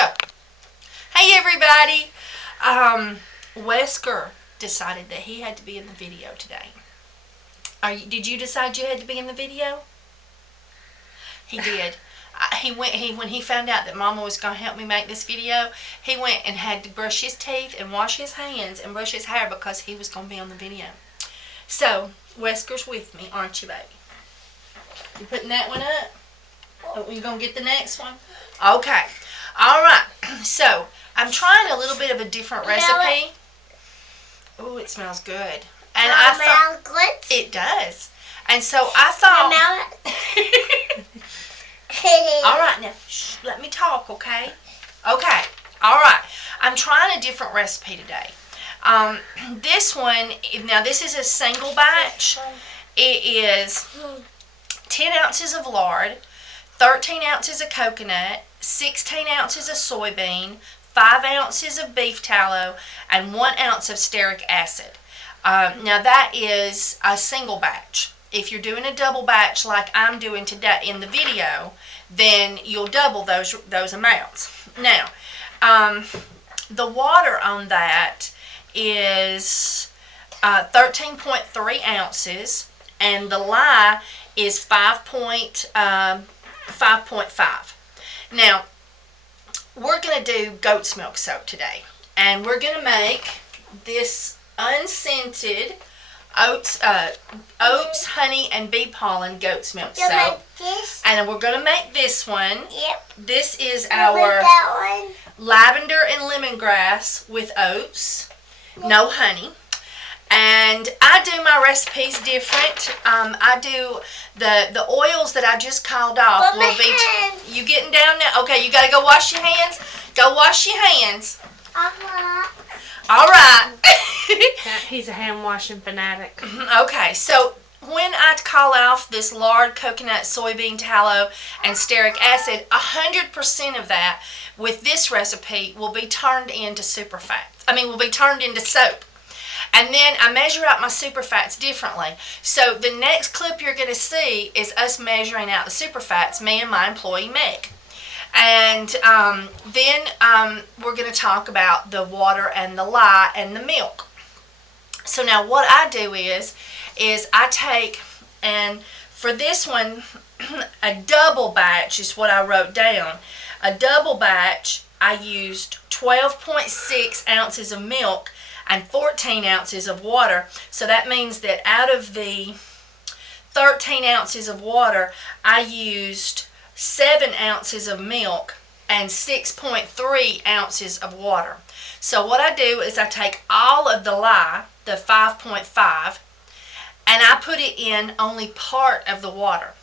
go. Hey everybody. Wesker decided that he had to be in the video today. Did you decide you had to be in the video? He did. When he found out that Mama was going to help me make this video, he went and had to brush his teeth and wash his hands and brush his hair because he was going to be on the video. So, Wesker's with me, aren't you, baby? You putting that one up? Oh, you going to get the next one? Okay. All right. So, I'm trying a little bit of a different recipe. Oh, it smells good. And I thought good? It does. And so I thought. All right, now let me talk, okay? Okay. All right. I'm trying a different recipe today. This one, now this is a single batch. It is 10 ounces of lard, 13 ounces of coconut, 16 ounces of soybean, 5 ounces of beef tallow, and 1 ounce of stearic acid. Now that is a single batch. If you're doing a double batch like I'm doing today in the video, then you'll double those amounts. Now, the water on that is 13.3 ounces, and the lye is 5.5. Now, we're going to do goat's milk soap today, and we're going to make this unscented oats, honey, and bee pollen goat's milk soap. And we're going to make this one. Yep. This is our lavender and lemongrass with oats, no honey. And I do my recipes different. I do the oils that I just called off will be. You getting down now? Okay, you got to go wash your hands. Go wash your hands. All right. He's a hand washing fanatic. Okay, so when I call off this lard, coconut, soybean tallow, and stearic acid, 100% of that with this recipe will be turned into will be turned into soap. And then I measure out my superfats differently. So the next clip you're going to see is us measuring out the superfats, me and my employee Meg. And then we're going to talk about the water and the lye and the milk. So now what I do is I take, and for this one, a double batch is what I wrote down. A double batch, I used 12.6 ounces of milk and 14 ounces of water. So that means that out of the 13 ounces of water, I used 7 ounces of milk and 6.3 ounces of water. So what I do is I take all of the lye, the 5.5, and I put it in only part of the water.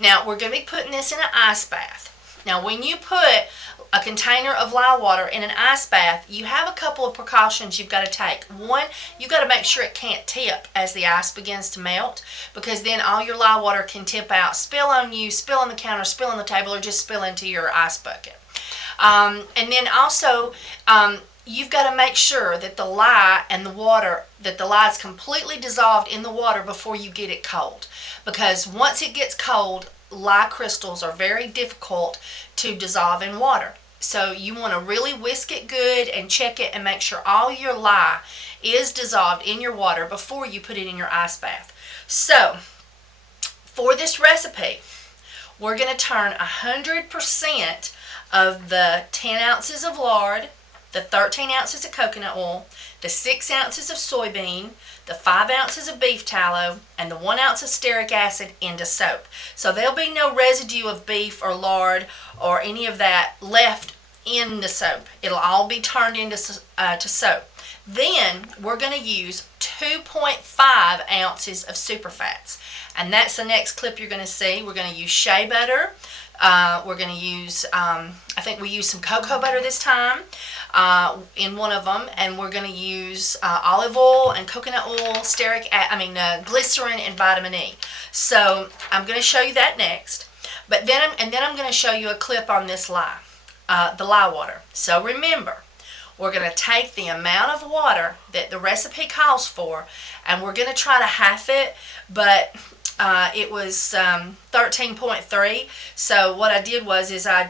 Now we're going to be putting this in an ice bath. Now when you put a container of lye water in an ice bath, you have a couple of precautions you've got to take. One, you've got to make sure it can't tip as the ice begins to melt, because then all your lye water can tip out, spill on you, spill on the counter, spill on the table, or just spill into your ice bucket. And then also, you've got to make sure that the lye and the water, that the lye is completely dissolved in the water before you get it cold. Because once it gets cold, lye crystals are very difficult to dissolve in water. So you want to really whisk it good and check it and make sure all your lye is dissolved in your water before you put it in your ice bath. So for this recipe, we're going to turn 100% of the 10 ounces of lard, the 13 ounces of coconut oil, the 6 ounces of soybean, the 5 ounces of beef tallow, and the 1 ounce of stearic acid into soap. So there'll be no residue of beef or lard or any of that left in the soap. It'll all be turned into to soap. Then we're going to use 2.5 ounces of superfats. And that's the next clip you're going to see. We're going to use shea butter. We're going to use, I think we used some cocoa butter this time in one of them, and we're going to use olive oil and coconut oil, glycerin and vitamin E. So I'm going to show you that next, but then I'm going to show you a clip on this lye, the lye water. So remember, we're going to take the amount of water that the recipe calls for, and we're going to try to half it, but it was 13.3. So what I did was I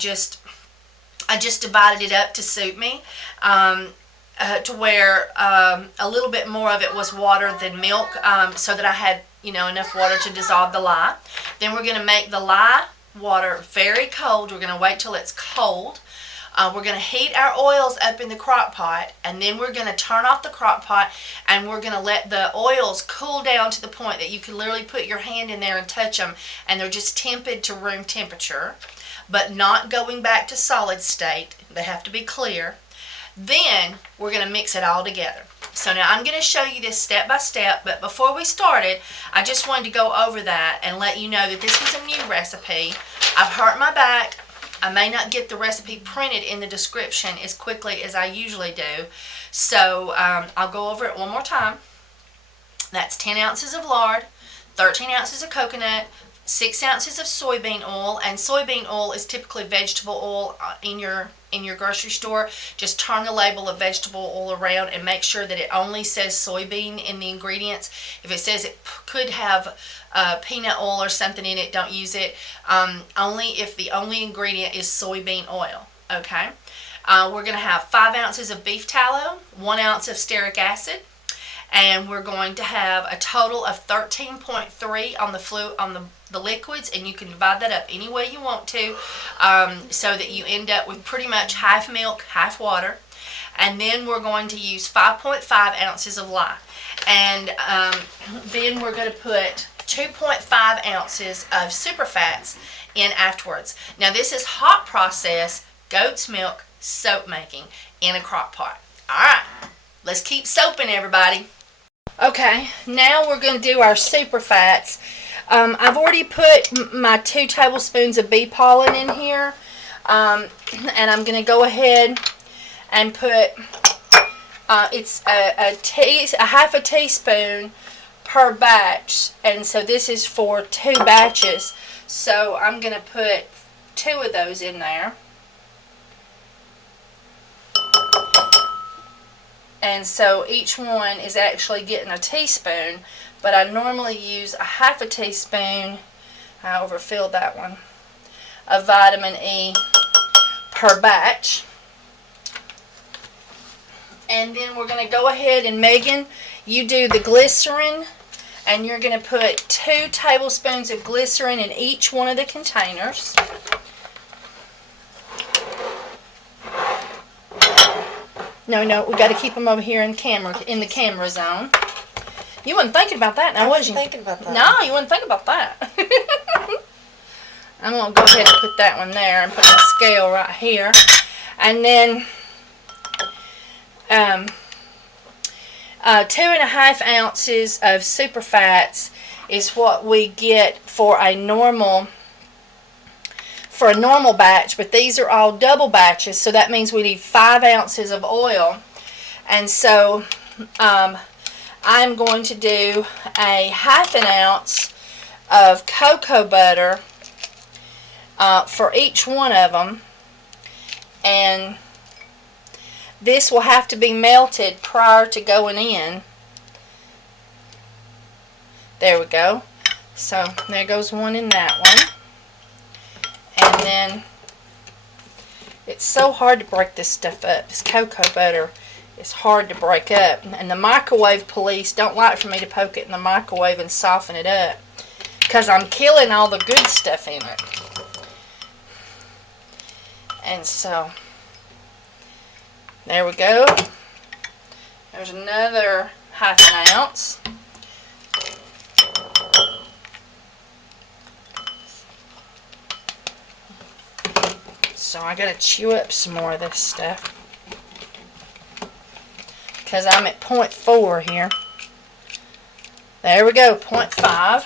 I just divided it up to suit me, to where a little bit more of it was water than milk, so that I had, enough water to dissolve the lye. Then we're going to make the lye water very cold. We're going to wait till it's cold. We're going to heat our oils up in the crock pot, and then we're going to turn off the crock pot, and we're going to let the oils cool down to the point that you can literally put your hand in there and touch them, and they're just tempered to room temperature, but not going back to solid state. They have to be clear. Then we're going to mix it all together. So now I'm going to show you this step by step, but before we started, I just wanted to go over that and let you know that this was a new recipe. I've hurt my back. I may not get the recipe printed in the description as quickly as I usually do, so I'll go over it one more time. That's 10 ounces of lard, 13 ounces of coconut, 6 ounces of soybean oil, and soybean oil is typically vegetable oil in your grocery store. Just turn the label of vegetable oil around and make sure that it only says soybean in the ingredients. If it says it could have peanut oil or something in it, don't use it. Only if the only ingredient is soybean oil. Okay. We're going to have 5 ounces of beef tallow, 1 ounce of stearic acid, and we're going to have a total of 13.3 on the liquids, and you can divide that up any way you want to, so that you end up with pretty much half milk, half water. And then we're going to use 5.5 ounces of lye, and then we're going to put 2.5 ounces of super fats in afterwards. Now this is hot process goat's milk soap making in a crock pot. Alright, let's keep soaping, everybody. Okay, now we're going to do our super fats. I've already put my 2 tablespoons of bee pollen in here, and I'm going to go ahead and put, it's a half a teaspoon per batch, and so this is for 2 batches, so I'm going to put 2 of those in there. And so each one is actually getting a teaspoon, but I normally use a half a teaspoon, I overfilled that one, of vitamin E per batch. And then we're going to go ahead and, Megan, you do the glycerin, and you're going to put 2 tablespoons of glycerin in each one of the containers. No, we got to keep them over here in the camera zone. You wasn't thinking about that now, was you? I wasn't thinking about that. No, you wasn't thinking about that. I'm going to go ahead and put that one there and put my scale right here. And then 2.5 ounces of super fats is what we get for a normal batch, but these are all double batches, so that means we need 5 ounces of oil. And so I'm going to do a 1/2 ounce of cocoa butter for each one of them, and this will have to be melted prior to going in. There we go. So there goes one in that one. And then it's so hard to break this stuff up. This cocoa butter is hard to break up, and the microwave police don't like for me to poke it in the microwave and soften it up, because I'm killing all the good stuff in it. And so there we go. There's another 1/2 ounce. So I gotta chew up some more of this stuff, because I'm at 0.4 here. There we go, 0.5.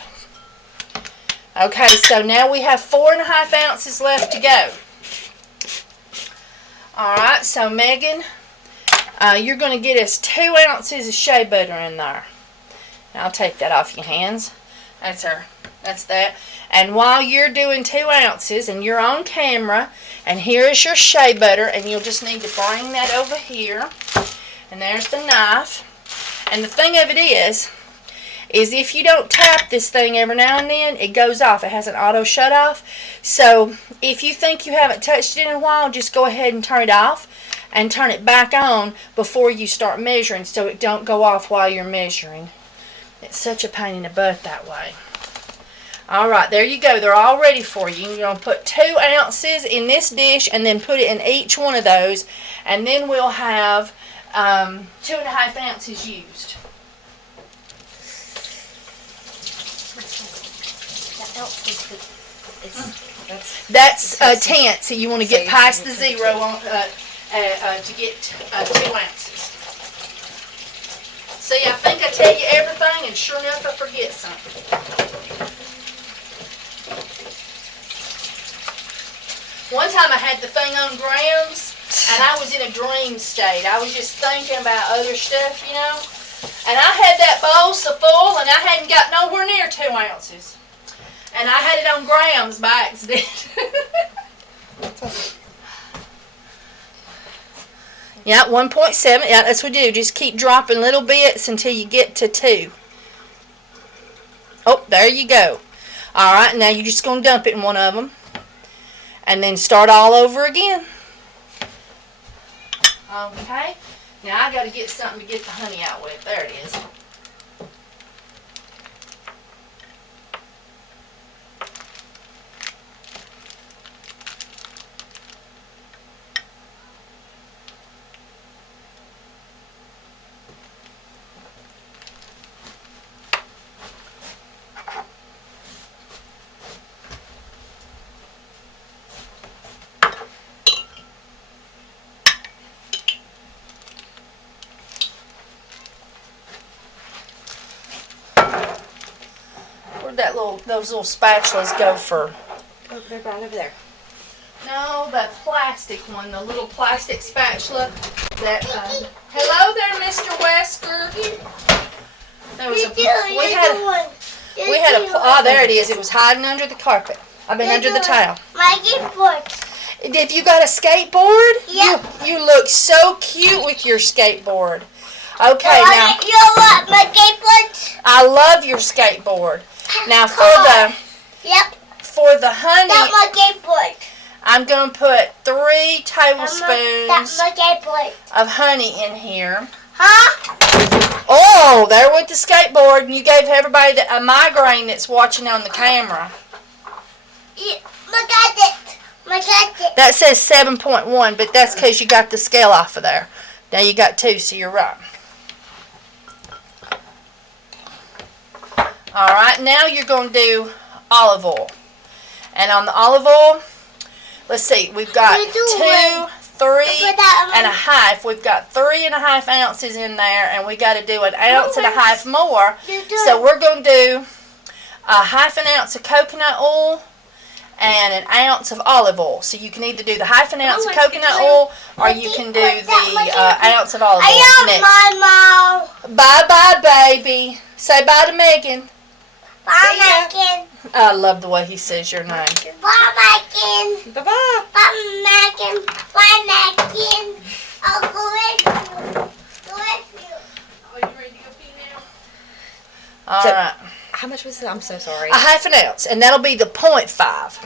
Okay, so now we have 4.5 ounces left to go. Alright, so Megan, you're going to get us 2 ounces of shea butter in there. I'll take that off your hands. That's that. And while you're doing 2 ounces and you're on camera, and here is your shea butter, and you'll just need to bring that over here. And there's the knife. And the thing of it is is if you don't tap this thing every now and then, it goes off. It has an auto shut off. So if you think you haven't touched it in a while, just go ahead and turn it off and turn it back on before you start measuring so it don't go off while you're measuring. It's such a pain in the butt that way. Alright, there you go. They're all ready for you. You're going to put 2 ounces in this dish and then put it in each one of those. And then we'll have 2.5 ounces used. That's a tenth, so you want to get past the 0 on, to get 2 ounces. See, I think I tell you everything, and sure enough, I forget something. One time I had the thing on grams, and I was in a dream state. I was just thinking about other stuff, you know. And I had that bowl so full, and I hadn't got nowhere near 2 ounces. And I had it on grams by accident. Yeah, 1.7. Yeah, that's what we do. Just keep dropping little bits until you get to 2. Oh, there you go. All right, now you're just going to dump it in one of them. And then start all over again. Okay. Now I got to get something to get the honey out with. There it is. Those little spatulas go for? Oh, they're right over there. No, the plastic one, the little plastic spatula. That. Hello there, Mr. Wesker. There was we had a. Ah, there it is. It was hiding under the carpet. I mean, under the towel. My skateboard. If you got a skateboard? Yeah. You look so cute with your skateboard. Okay, now. You want my skateboard? I love your skateboard. Now for the honey, that's my skateboard. I'm going to put 3 tablespoons That's my skateboard. of honey in here. Huh? Oh, there with the skateboard. And you gave everybody a migraine that's watching on the camera. Yeah, look at it. Look at it. That says 7.1, but that's because you got the scale off of there. Now you got 2, so you're right. Alright, now you're going to do olive oil. And on the olive oil, let's see, we've got 2, 3.5. We've got 3.5 ounces in there, and we got to do 1.5 ounces more. So we're going to do 1/2 ounce of coconut oil and 1 ounce of olive oil. So you can either do the 1/2 ounce of coconut oil, or you can do the ounce of olive oil next. I love my mom. Bye-bye, baby. Say bye to Megan. Bye, Megan. I love the way he says your name. Bye, Megan. Bye-bye. Bye, Megan. Bye, Megan. I'll go with you. Go with you. Are you ready to go pee now? So- Alright. How much was it? I'm so sorry. 1/2 ounce, and that'll be the 0.5.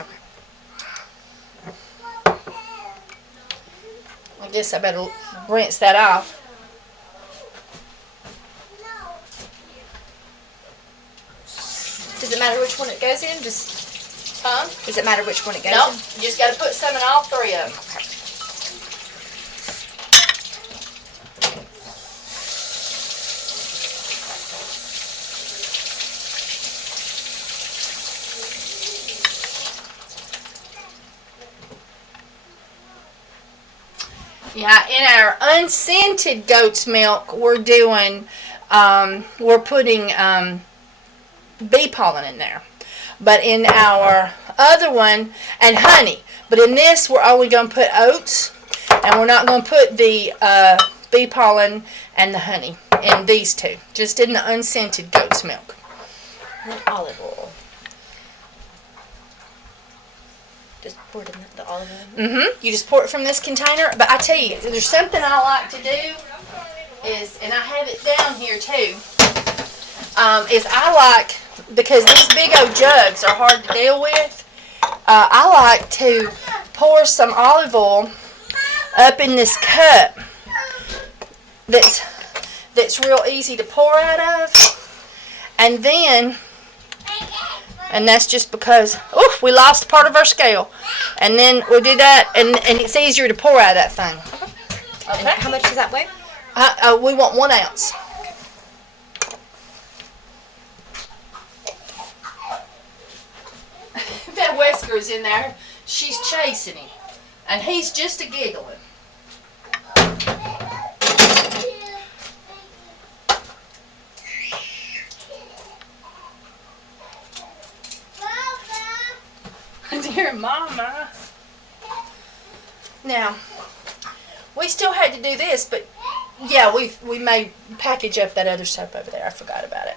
I guess I better rinse that off. Does it matter which one it goes in? Does it matter which one it goes Nope. in? You just got to put some in all 3 of them. Okay. Yeah, in our unscented goat's milk, we're doing, we're putting bee pollen in there. But in our other one, and honey. But in this, we're only going to put oats, and we're not going to put the bee pollen and the honey in these 2. Just in the unscented goat's milk. And olive oil. Just pour it in the olive oil. You just pour it from this container. But I tell you, there's something I like to do is, and I have it down here too. is I like, because these big old jugs are hard to deal with, I like to pour some olive oil up in this cup that's real easy to pour out of, and then, and that's just because, we lost part of our scale, and then we do that, and it's easier to pour out of that thing. Okay. And how much does that weigh? We want 1 ounce. That Wesker's in there, she's chasing him, and he's just a giggling. Dear Mama. Now, we still had to do this, but yeah, we may package up that other soap over there. I forgot about it.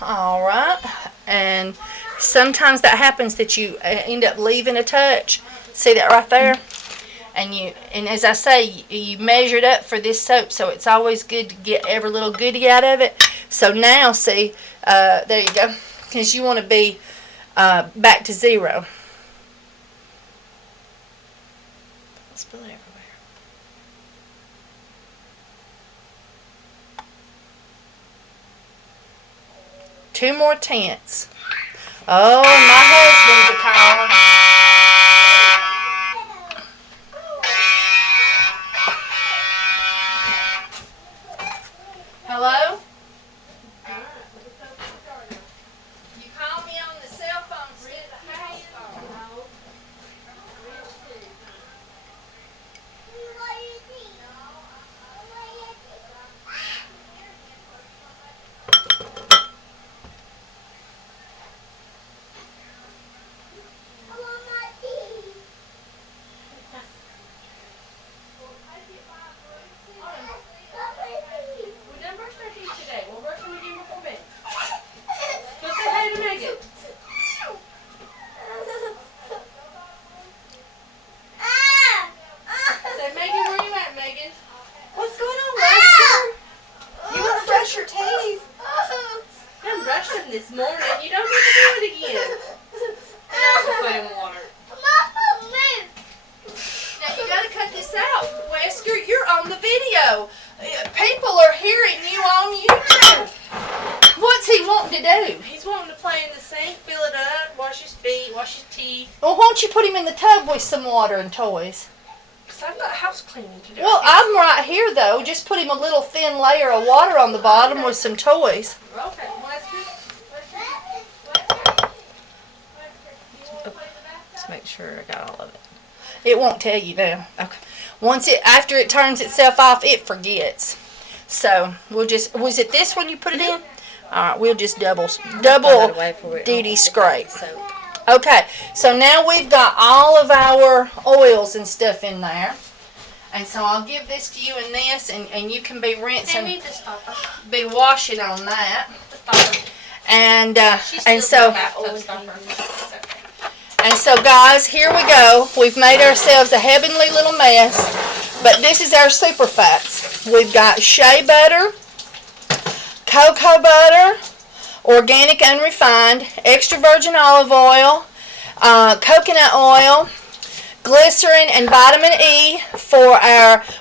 All right, and sometimes that happens that you end up leaving a touch. See that right there? And as I say, you measured up for this soap, so it's always good to get every little goodie out of it. So now, see, there you go, because you want to be back to 0. Spill it everywhere. 2 more tenths. Oh, my husband's a calling. Hello? You call me on the cell phone instead of the house phone. We done brushed our teeth today. We'll brush them again before bed. Go say hey to Megan. Say, Megan, where you at, Megan? What's going on, Lester? You want to brush your teeth? You done brushed them this morning. You don't need to do it again. And also put in water. Now you gotta cut this out, Wesker. You're on the video. People are hearing you on YouTube. What's he wanting to do? He's wanting to play in the sink, fill it up, wash his feet, wash his teeth. Well, why don't you put him in the tub with some water and toys? Because I've got house cleaning to do. Well, I'm right here, though. Just put him a little thin layer of water on the bottom with some toys. Okay, Wesker. Just make sure I got all of it. It won't tell you now. Okay. After it turns itself off, it forgets. So we'll just. Was it this one you put it in? All right. We'll just double duty scrape. Okay. So now we've got all of our oils and stuff in there. And so I'll give this to you and this, and you can be rinsing, be washing on that. And so guys, here we go. We've made ourselves a heavenly little mess, but this is our super fats. We've got shea butter, cocoa butter, organic unrefined, extra virgin olive oil, coconut oil, glycerin, and vitamin E for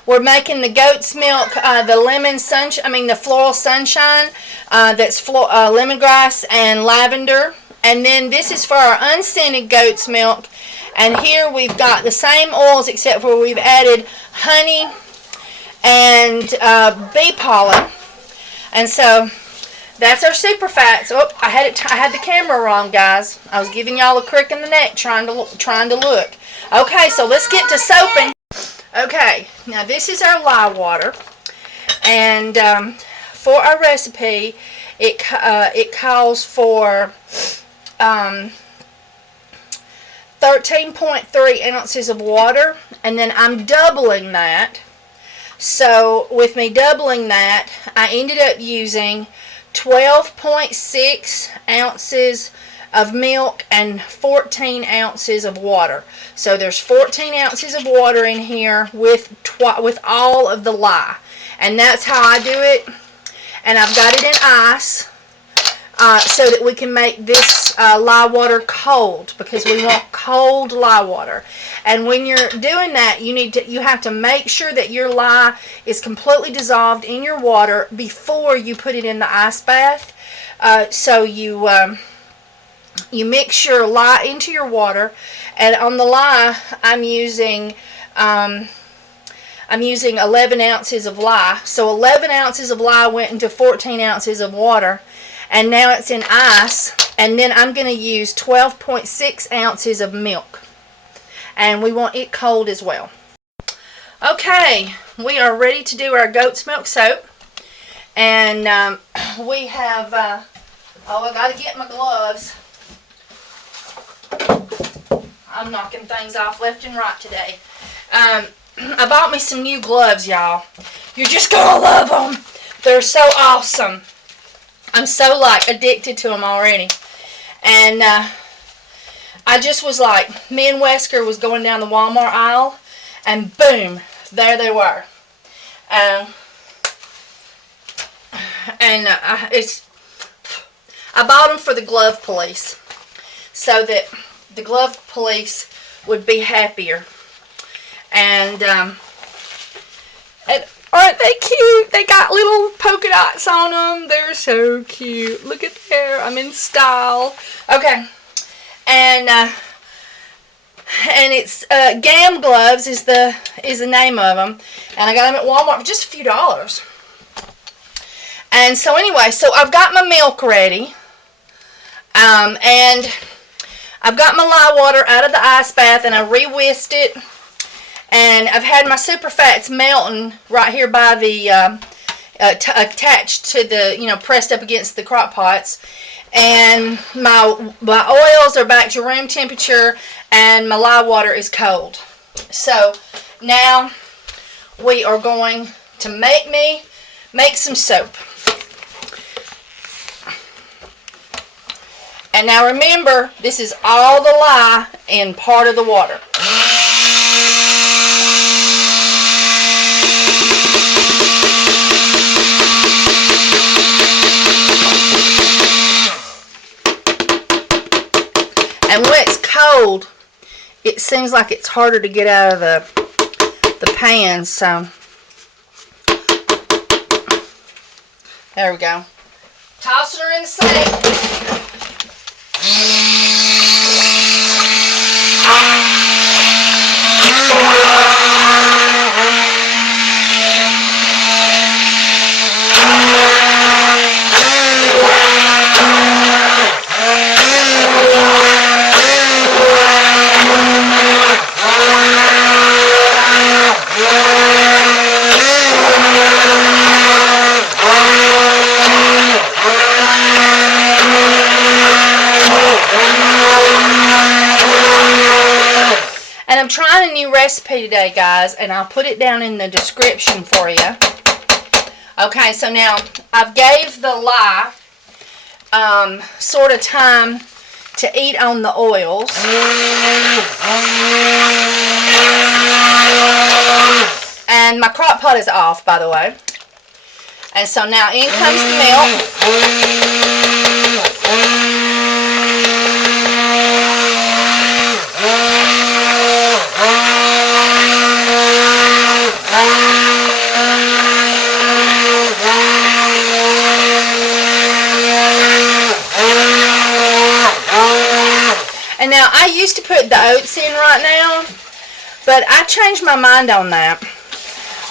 we're making the goat's milk, the floral sunshine, that's lemongrass and lavender. And then this is for our unscented goat's milk. And here we've got the same oils except for we've added honey and bee pollen. And so that's our super fats. Oh, I had the camera wrong, guys. I was giving y'all a crick in the neck trying to look. Okay, so let's get to soaping. Okay, now this is our lye water. And for our recipe, it calls for 13.3 ounces of water, and then I'm doubling that. So with me doubling that, I ended up using 12.6 ounces of milk and 14 ounces of water. So there's 14 ounces of water in here with all of the lye, and that's how I do it. and I've got it in ice so that we can make this lye water cold, because we want cold lye water. And when you're doing that, you have to make sure that your lye is completely dissolved in your water before you put it in the ice bath. So you mix your lye into your water, and on the lye I'm using 11 ounces of lye. So 11 ounces of lye went into 14 ounces of water, and now it's in ice. And then I'm going to use 12.6 ounces of milk, and we want it cold as well. Okay, we are ready to do our goat's milk soap, and we have I got to get my gloves. I'm knocking things off left and right today. I bought me some new gloves, y'all. You're just gonna love them. They're so awesome. I'm so addicted to them already. And I just was like, me and Wesker was going down the Walmart aisle, and boom, there they were. I bought them for the glove police, so that the glove police would be happier. And aren't they cute? They got little polka dots on them. They're so cute. Look at there. I'm in style. Okay. And it's Gam gloves is the name of them. And I got them at Walmart for just a few dollars. And so anyway, so I've got my milk ready. And I've got my lye water out of the ice bath, and I re-whisked it. And I've had my super fats melting right here by the attached to the, pressed up against the crock pots. And my oils are back to room temperature, and my lye water is cold. So now we are going to make some soap. And now remember, this is all the lye in part of the water. And when it's cold, it seems like it's harder to get out of the pan, so there we go. Tossing her in the sink. And I'm trying a new recipe today, guys, and I'll put it down in the description for you. Okay, so now I've gave the lye sort of time to eat on the oils. And my crock pot is off, by the way. And so now in comes the milk. And now I used to put the oats in right now, but I changed my mind on that.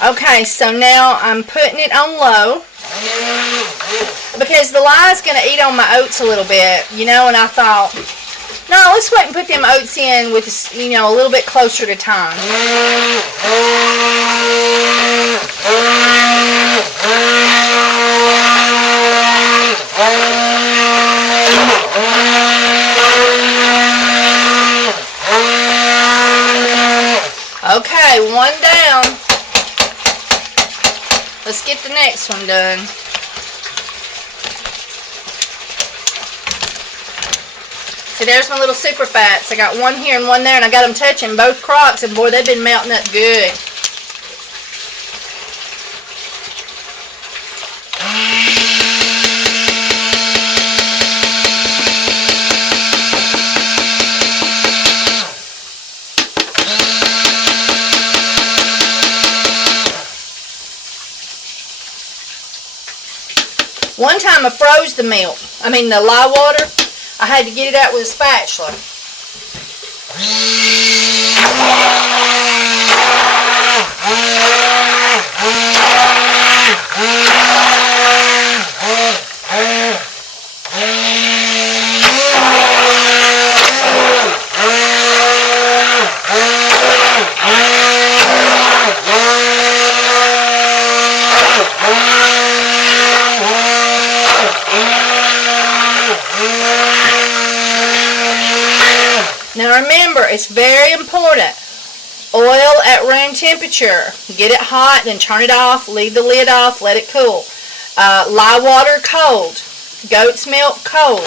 Okay, so now I'm putting it on low, because the lye is going to eat on my oats a little bit, and I thought, no, let's wait and put them oats in with, a little bit closer to time. Okay, one down. Let's get the next one done. See, there's my little super fats. I got one here and one there, and I got them touching both crocks, and boy, they've been melting up good. One time I froze the milk. I mean the lye water. I had to get it out with a spatula. Now remember, it's very important. Oil at room temperature. Get it hot, then turn it off. Leave the lid off. Let it cool. Lye water cold. Goat's milk cold.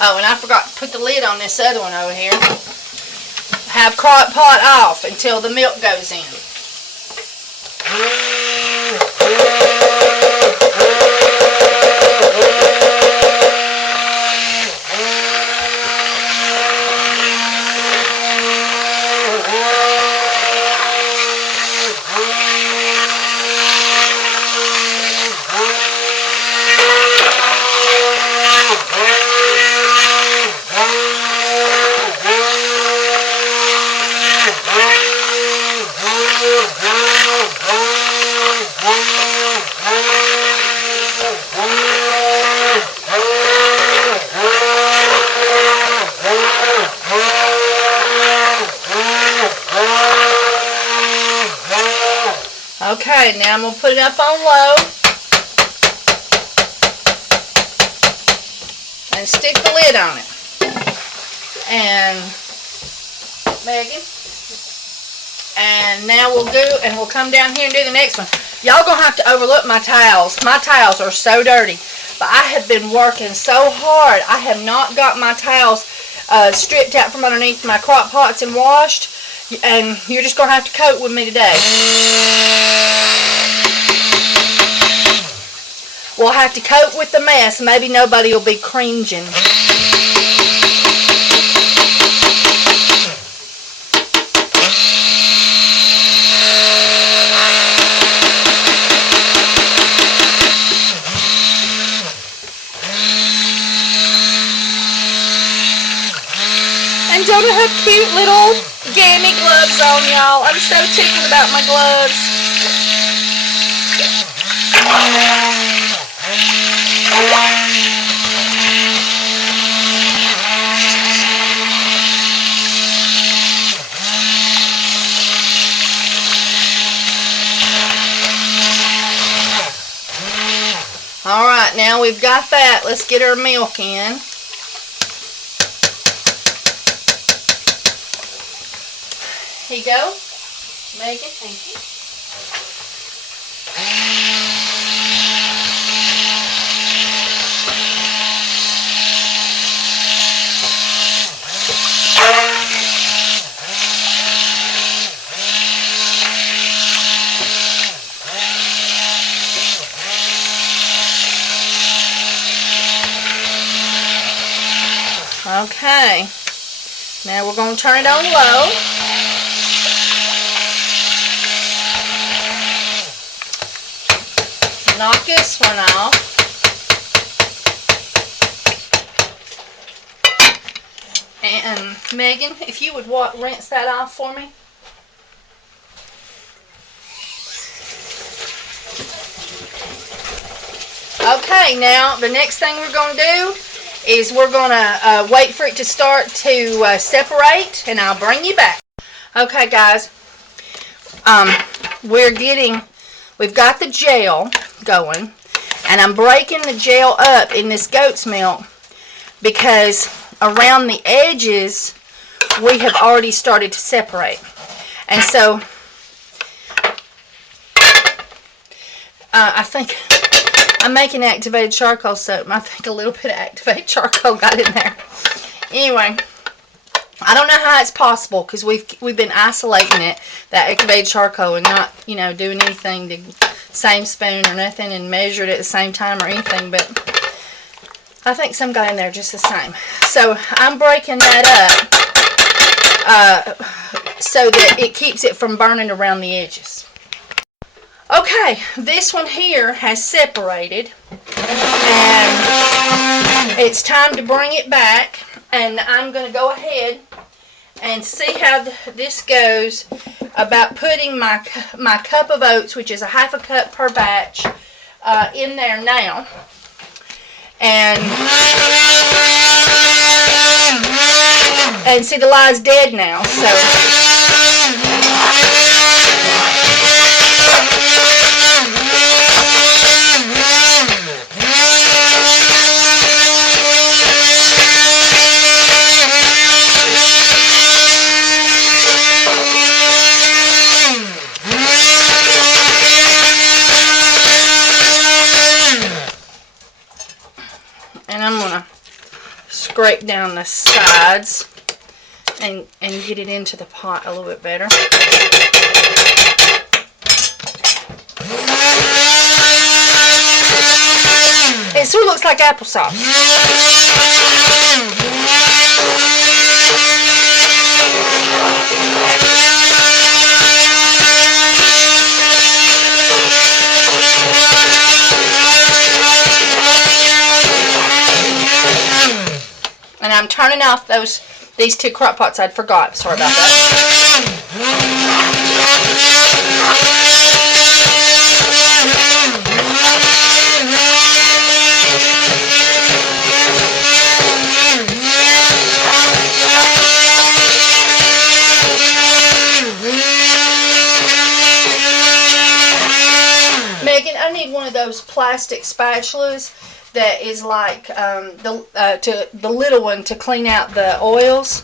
Oh, and I forgot to put the lid on this other one over here. Have crock pot off until the milk goes in. Okay, now I'm going to put it up on low and stick the lid on it. And Megan, and now we'll come down here and do the next one. Y'all gonna have to overlook my towels. My towels are so dirty, but I have been working so hard. I have not got my towels stripped out from underneath my crock pots and washed. And you're just going to have to cope with me today. We'll have to cope with the mess. Maybe nobody will be cringing. And Jonah have cute little gammy gloves on, y'all. I'm so tickled about my gloves. Alright, now we've got that. Let's get our milk in. Here you go, Megan. Thank you. Okay, now we're going to turn it on low. Knock this one off. And Megan, if you would rinse that off for me. Okay, now the next thing we're going to do is we're going to wait for it to start to separate, and I'll bring you back. Okay, guys, we've got the gel going, and I'm breaking the gel up in this goat's milk because around the edges we have already started to separate. And so I think I'm making activated charcoal soap. I think a little bit of activated charcoal got in there. Anyway, I don't know how it's possible because we've been isolating it, that activated charcoal, and not, you know, doing anything to same spoon or nothing and measure it at the same time or anything, but I think some got in there just the same. So I'm breaking that up so that it keeps it from burning around the edges. Okay. Okay, this one here has separated, and it's time to bring it back, and I'm going to go ahead and see how this goes about putting my cup of oats, which is a half a cup per batch, in there now. And see, the lie's dead now, so and I'm gonna scrape down the sides and get it into the pot a little bit better. It sort of looks like applesauce. And I'm turning off these two crock pots. I'd forgot. Sorry about that. Megan, I need one of those plastic spatulas that is like the little one to clean out the oils.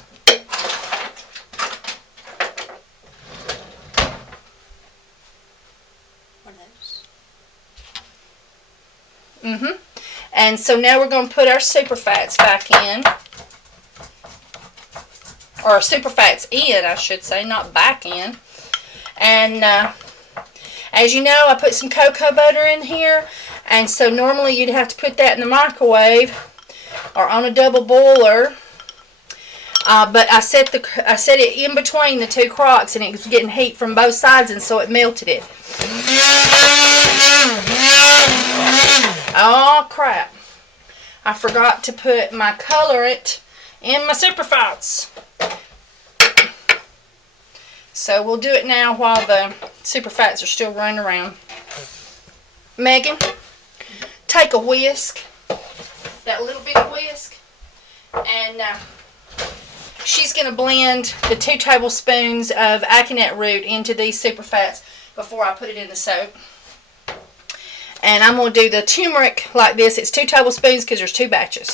One of those. And so now we're going to put our super fats back in. Or super fats in, I should say, not back in. And as you know, I put some cocoa butter in here. And so normally you'd have to put that in the microwave or on a double boiler. But I set it in between the two crocks, and it was getting heat from both sides, and so it melted it. Oh crap. I forgot to put my colorant in my super fats. So we'll do it now while the super fats are still running around. Megan, take a whisk, that little bit of whisk, and she's going to blend the 2 tablespoons of aconite root into these super fats before I put it in the soap. And I'm going to do the turmeric like this. It's 2 tablespoons because there's 2 batches.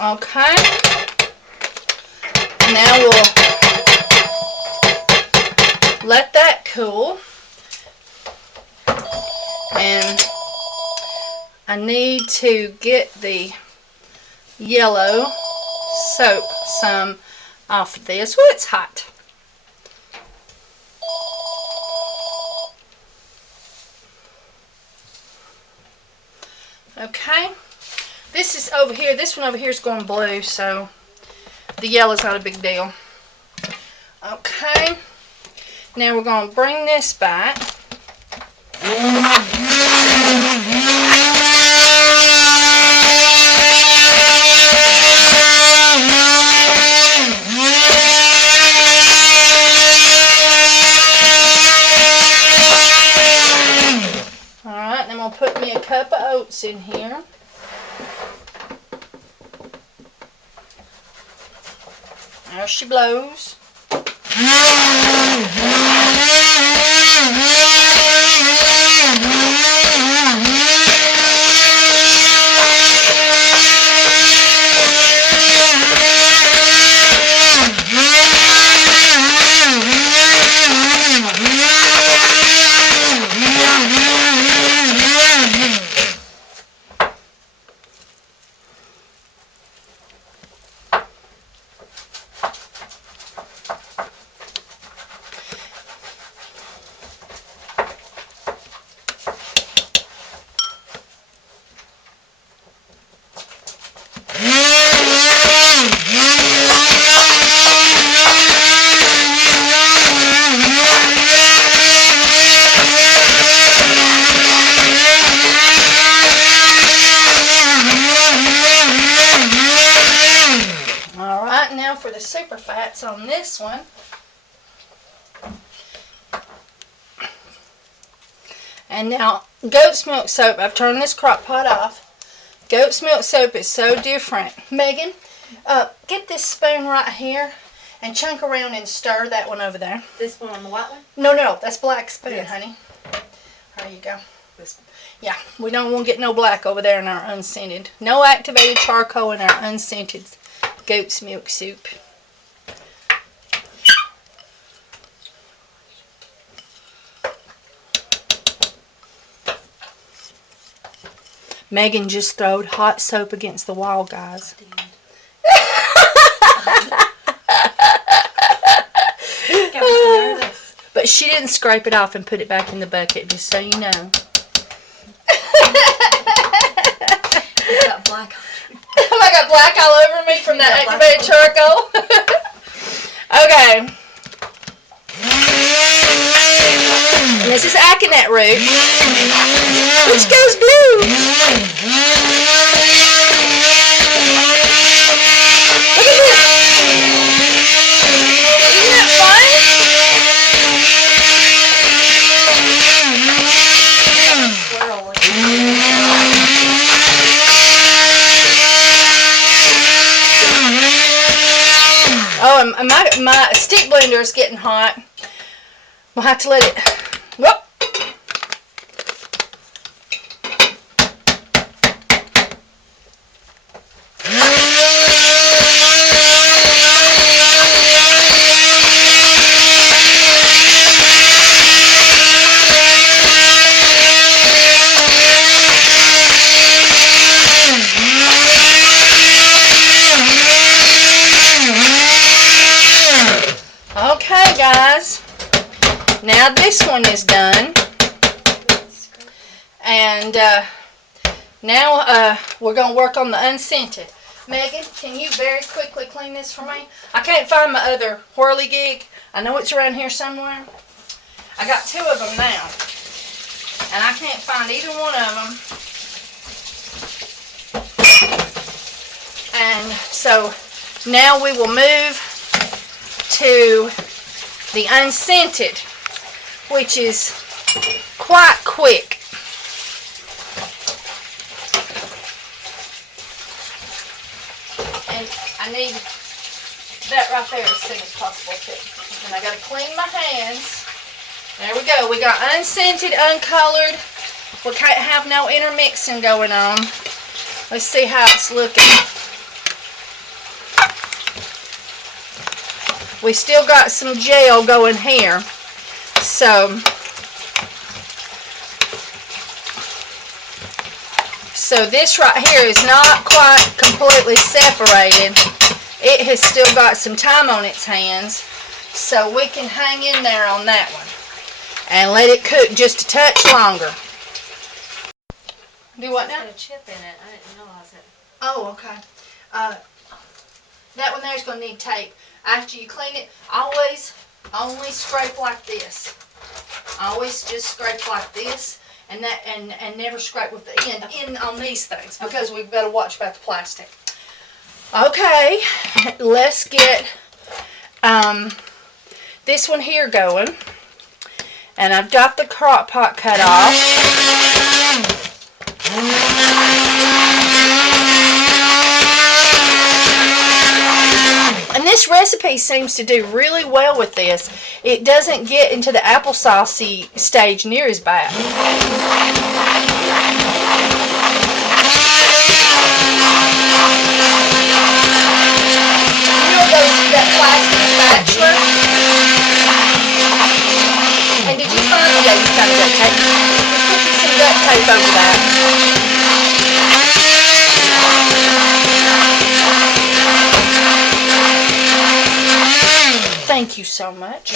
Okay. Now we'll let that cool. And I need to get the yellow soap some off of this. Oh, it's hot. Okay. This is over here. This one over here is going blue, so the yellow's not a big deal. Okay. Now we're going to bring this back. Alright, then we'll put me a cup of oats in here. There she blows. Alright, now for the super fats on this one. And now, goat's milk soap, I've turned this crock pot off. Goat's milk soap is so different. Megan, get this spoon right here and chunk around and stir that one over there. This one on the white one? No, that's black spoon, Yes. honey. There you go. This one. Yeah, we don't want to get no black over there in our unscented. No activated charcoal in our unscented goat's milk soup. Megan just throwed hot soap against the wall, guys. But she didn't scrape it off and put it back in the bucket, just so you know. It's got black on it. I got black all over me from that activated charcoal. Okay. And this is aconite root, which goes blue. Look at this. Isn't that fun? Oh, and my stick blender is getting hot. We'll have to let it. Whoop. Okay, guys. Now this one is done. And now we're going to work on the unscented. Megan, can you very quickly clean this for me? I can't find my other whirligig. I know it's around here somewhere. I got two of them now. And I can't find either one of them. And so now we will move to the unscented, which is quite quick. And I need that right there as soon as possible too. And I gotta clean my hands. There we go. We got unscented, uncolored. We can't have no intermixing going on. Let's see how it's looking. We still got some gel going here. So this right here is not quite completely separated. It has still got some time on its hands. So we can hang in there on that one. And let it cook just a touch longer. Do what now? It's got a chip in it. I didn't realize it. Oh, okay. That one there's going to need tape. After you clean it, always only scrape like this. Always just scrape like this, and that and never scrape with the end in on these things, because we've got to watch about the plastic. Okay, let's get this one here going. And I've got the crock pot cut off. And this this recipe seems to do really well with this. It doesn't get into the applesauce stage near as bad. That plastic spatula. And did you find it? Yeah, you found duct tape. Put some duct tape over that. Thank you so much.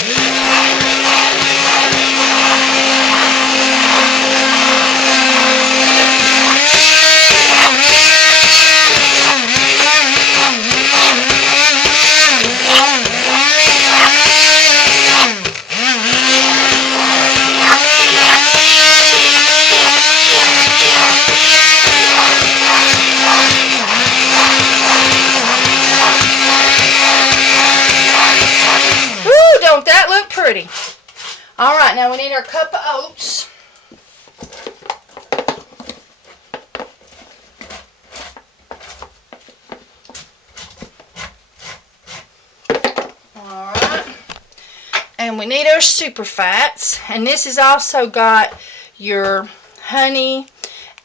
Don't that look pretty? All right, now we need our cup of oats. All right, and we need our super fats, and this has also got your honey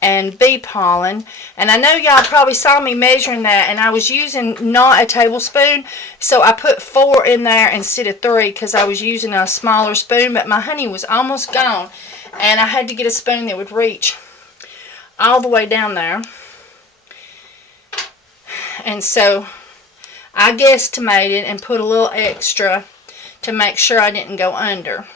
and bee pollen. And I know y'all probably saw me measuring that, and I was using not a tablespoon, so I put 4 in there instead of 3 because I was using a smaller spoon, but my honey was almost gone, and I had to get a spoon that would reach all the way down there. And so I guesstimated and put a little extra to make sure I didn't go under.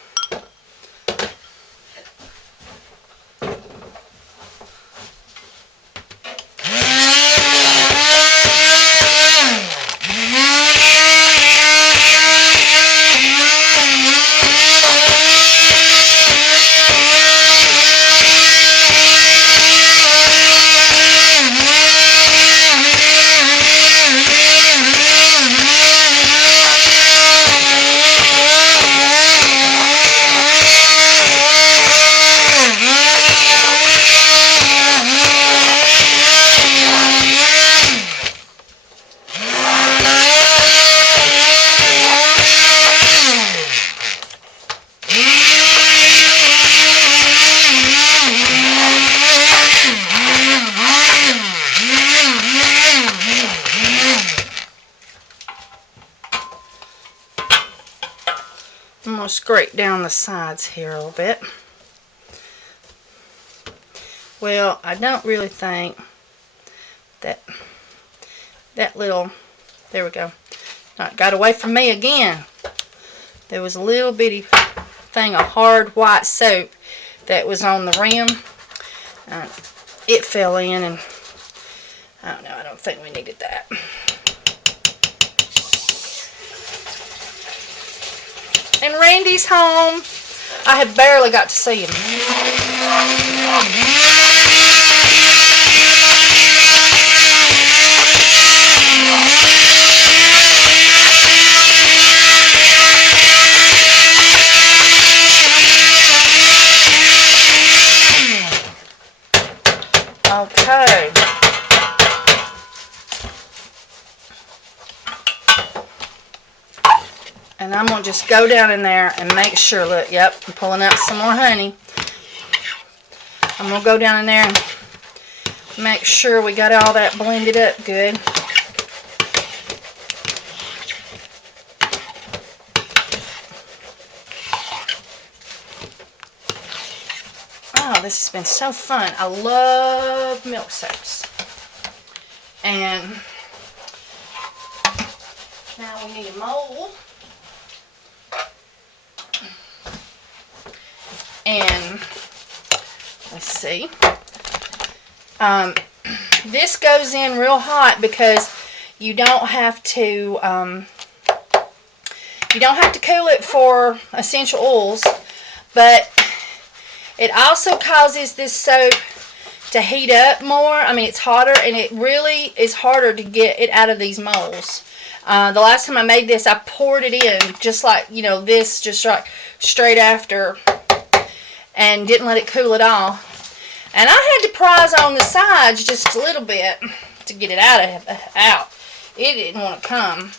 I'm going to scrape down the sides here a little bit. Well, I don't really think that little, there we go. It got away from me again. There was a little bitty thing of hard white soap that was on the rim. It fell in, and I don't know, I don't think we needed that. And Randy's home. I have barely got to see him. Okay. And I'm going to just go down in there and make sure, look, yep, I'm pulling out some more honey. I'm going to go down in there and make sure we got all that blended up good. Oh, this has been so fun. I love milk soaps. And now we need a mold. And let's see, this goes in real hot because you don't have to cool it for essential oils, but it also causes this soap to heat up more. I mean, it's hotter, and it really is harder to get it out of these molds. The last time I made this, I poured it in just like, you know, this, just like straight after, and didn't let it cool at all. And I had to prise on the sides just a little bit to get it out. It didn't want to come.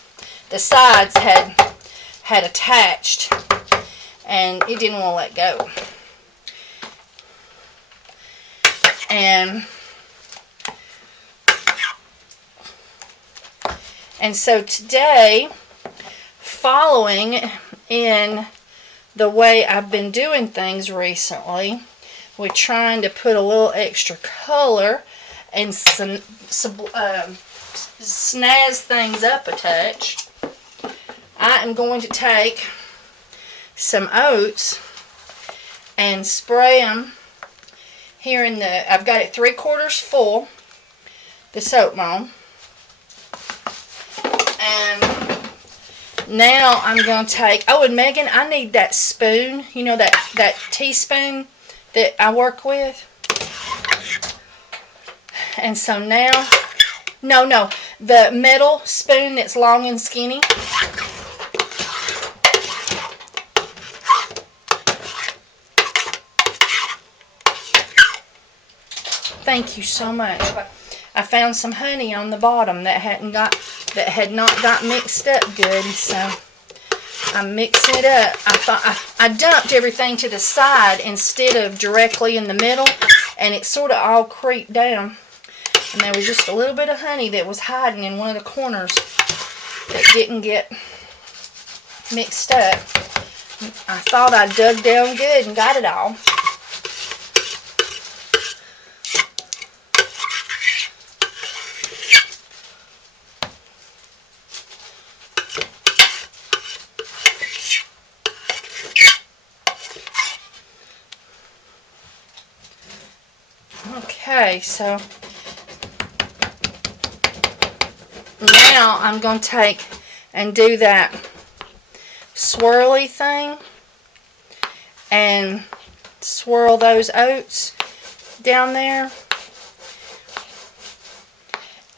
the sides had attached, and it didn't want to let go. And so today, following in the way I've been doing things recently, we're trying to put a little extra color and snazz things up a touch. I am going to take some oats and spray them here in the, I've got it 3/4 full, the soap bone. And now I'm going to take, oh, and Megan, I need that spoon, you know, that teaspoon that I work with. And so now, no, the metal spoon that's long and skinny. Thank you so much. I found some honey on the bottom that had not got mixed up good, so I'm mixing it up. I thought I dumped everything to the side instead of directly in the middle, and it sort of all creeped down. And there was just a little bit of honey that was hiding in one of the corners that didn't get mixed up. I thought I dug down good and got it all. Okay, so now I'm going to take and do that swirly thing and swirl those oats down there.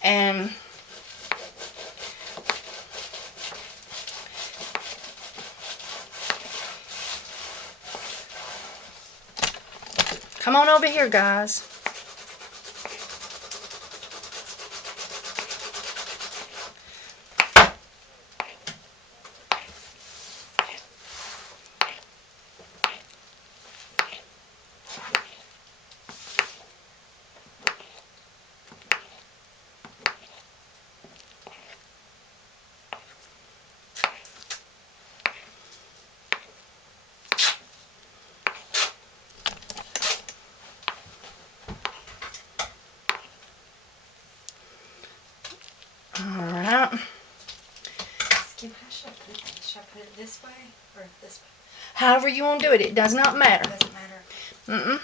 And come on over here, guys. Alright. Should I put it this way or this way? However you want to do it, it does not matter. Doesn't matter.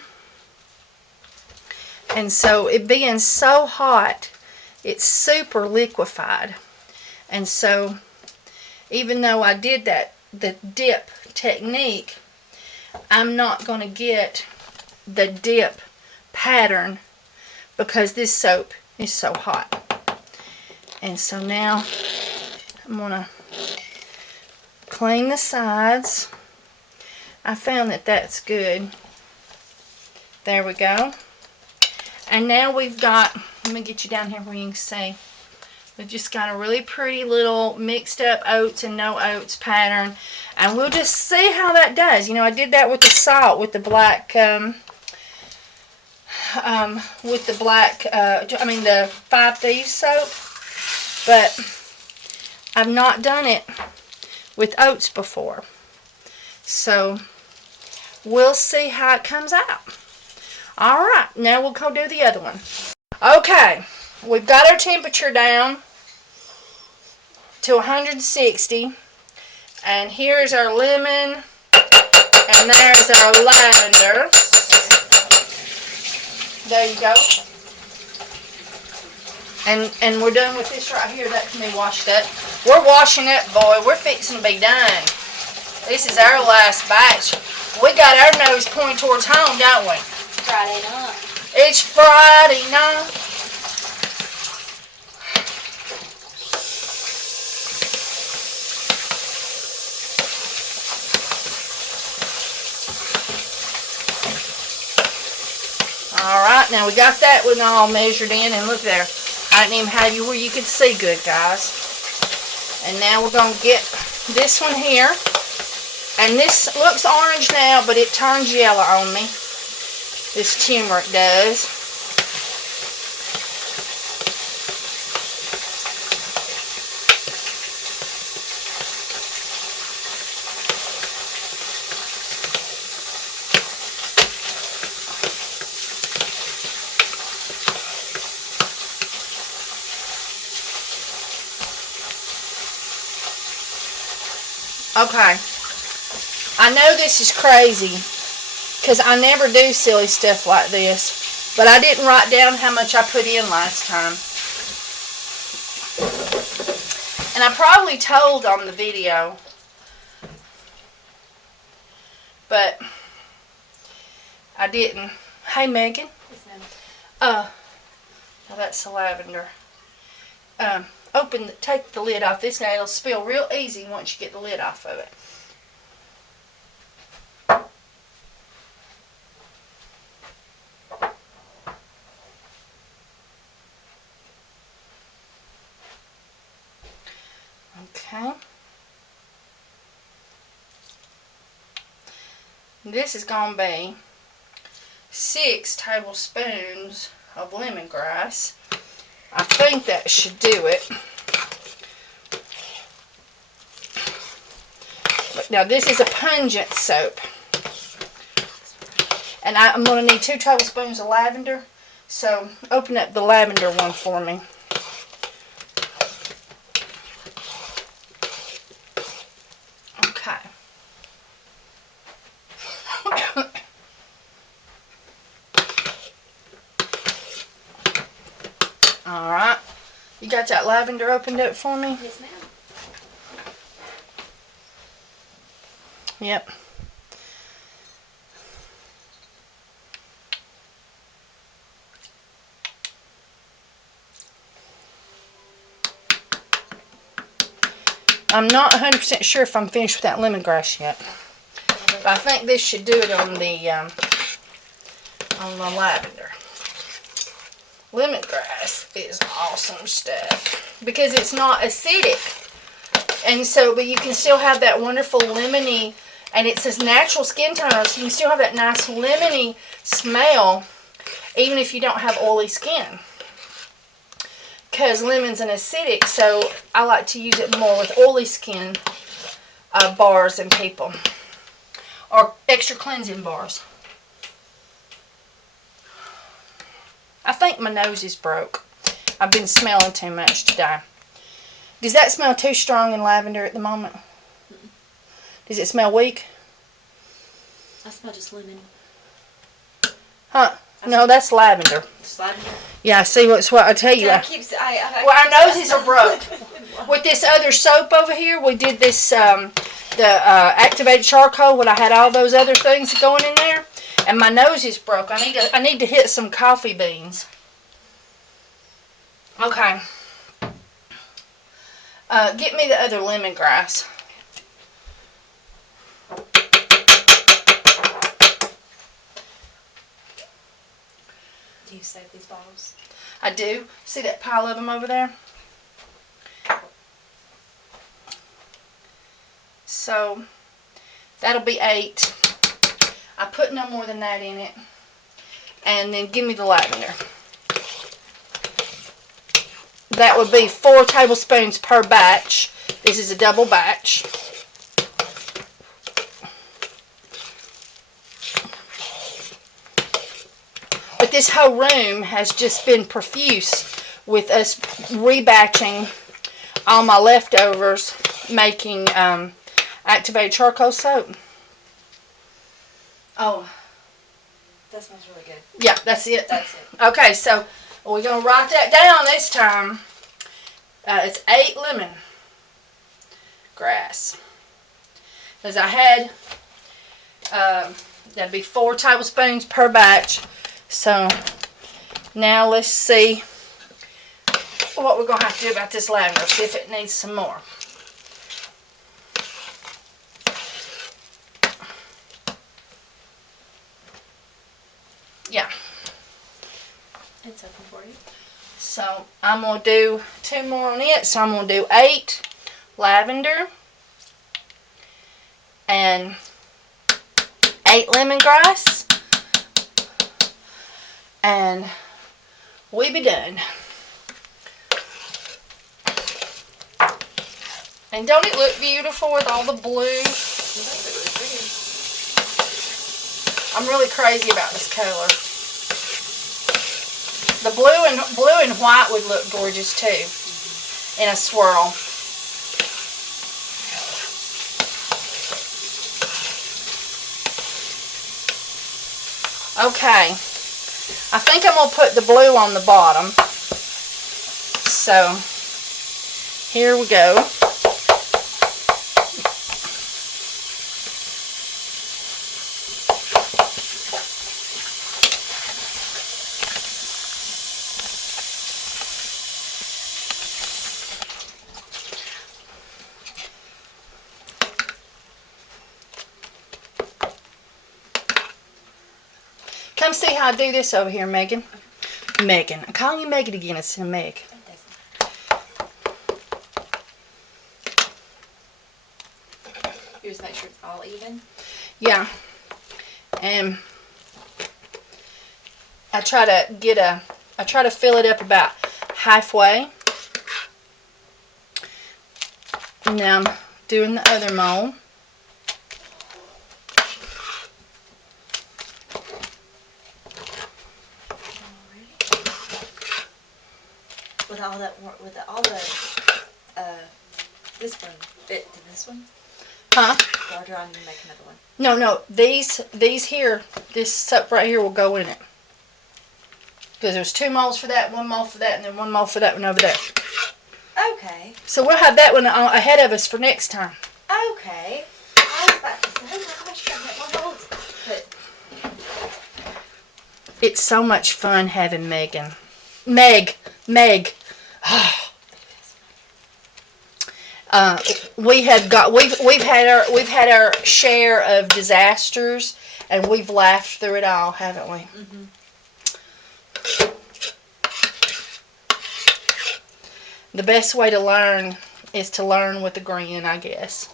And so it being so hot, it's super liquefied. And so even though I did the dip technique, I'm not going to get the dip pattern because this soap is so hot. And so now I'm going to clean the sides. I found that that's good. There we go. And now we've got, let me get you down here where you can see. We've just got a really pretty little mixed up oats and no oats pattern. And we'll just see how that does. You know, I did that with the salt, with the black, the 5 Thieves soap. But I've not done it with oats before. So we'll see how it comes out. Alright, now we'll go do the other one. Okay, we've got our temperature down to 160. And here's our lemon. And there's our lavender. There you go. And we're done with this right here. That can be washed up. We're washing up, boy. We're fixing to be done. This is our last batch. We got our nose pointed towards home, don't we? Friday night. It's Friday night. Alright, now we got that one all measured in, and look there. I didn't even have you where you could see good, guys. And now we're going to get this one here. And this looks orange now, but it turns yellow on me. This turmeric does. Okay. I know this is crazy because I never do silly stuff like this, but I didn't write down how much I put in last time. And I probably told on the video, but I didn't. Hey, Megan. Yes, ma'am. Now that's the lavender. Take the lid off this now. It'll spill real easy once you get the lid off of it. Okay. This is going to be 6 tablespoons of lemongrass. I think that should do it. But now this is a pungent soap. And I'm going to need 2 tablespoons of lavender. So open up the lavender one for me. Okay. Alright. You got that lavender opened up for me? Yes, ma'am. Yep. I'm not 100% sure if I'm finished with that lemongrass yet. But I think this should do it on the lavender. Lemongrass is awesome stuff because it's not acidic. And so, but you can still have that wonderful lemony, and it's this natural skin toner, so you can still have that nice lemony smell even if you don't have oily skin. Because lemon's an acidic, so I like to use it more with oily skin bars and people. Or extra cleansing bars. I think my nose is broke. I've been smelling too much today. Does that smell too strong in lavender at the moment? Does it smell weak? I smell just lemon. Huh? No, that's lavender. Just lavender? Yeah, see what's what I tell you. Well, our noses are broke. With this other soap over here, we did this, the activated charcoal when I had all those other things going in there. And my nose is broke. I need to hit some coffee beans. Okay. Get me the other lemongrass. Do you save these bottles? I do. See that pile of them over there? So, that'll be 8. I put no more than that in it. And then give me the lavender. That would be 4 tablespoons per batch. This is a double batch. But this whole room has just been profuse with us rebatching all my leftovers, making activated charcoal soap. Oh. That smells really good. Yeah, that's it. That's it. Okay, so we're going to write that down this time. It's 8 lemon grass. As I had, that'd be 4 tablespoons per batch. So now let's see what we're going to have to do about this lavender. See if it needs some more. Yeah. It's open for you. So I'm going to do 2 more on it. So I'm going to do 8 lavender, and 8 lemongrass, and we be done. And don't it look beautiful with all the blue? I'm really crazy about this color. The blue and white would look gorgeous too in a swirl. Okay, I think I'm gonna put the blue on the bottom. So here we go. Come see how I do this over here, Megan. Megan. I'm calling you Megan again instead of Meg. You just make sure it's all even? Yeah. And I try to fill it up about halfway. Now I'm doing the other mold. With all the this one fit to this one? Huh? Or do I need to make another one? No. These here, this stuff right here will go in it. Because there's 2 molds for that, 1 mold for that, and then 1 mold for that one over there. Okay. So we'll have that one ahead of us for next time. Okay. I was about to say, oh my gosh, you got more molds. But It's so much fun having Megan. Meg. We've had our share of disasters, and we've laughed through it all, haven't we? mm-hmm. The best way to learn is to learn with a grin, I guess.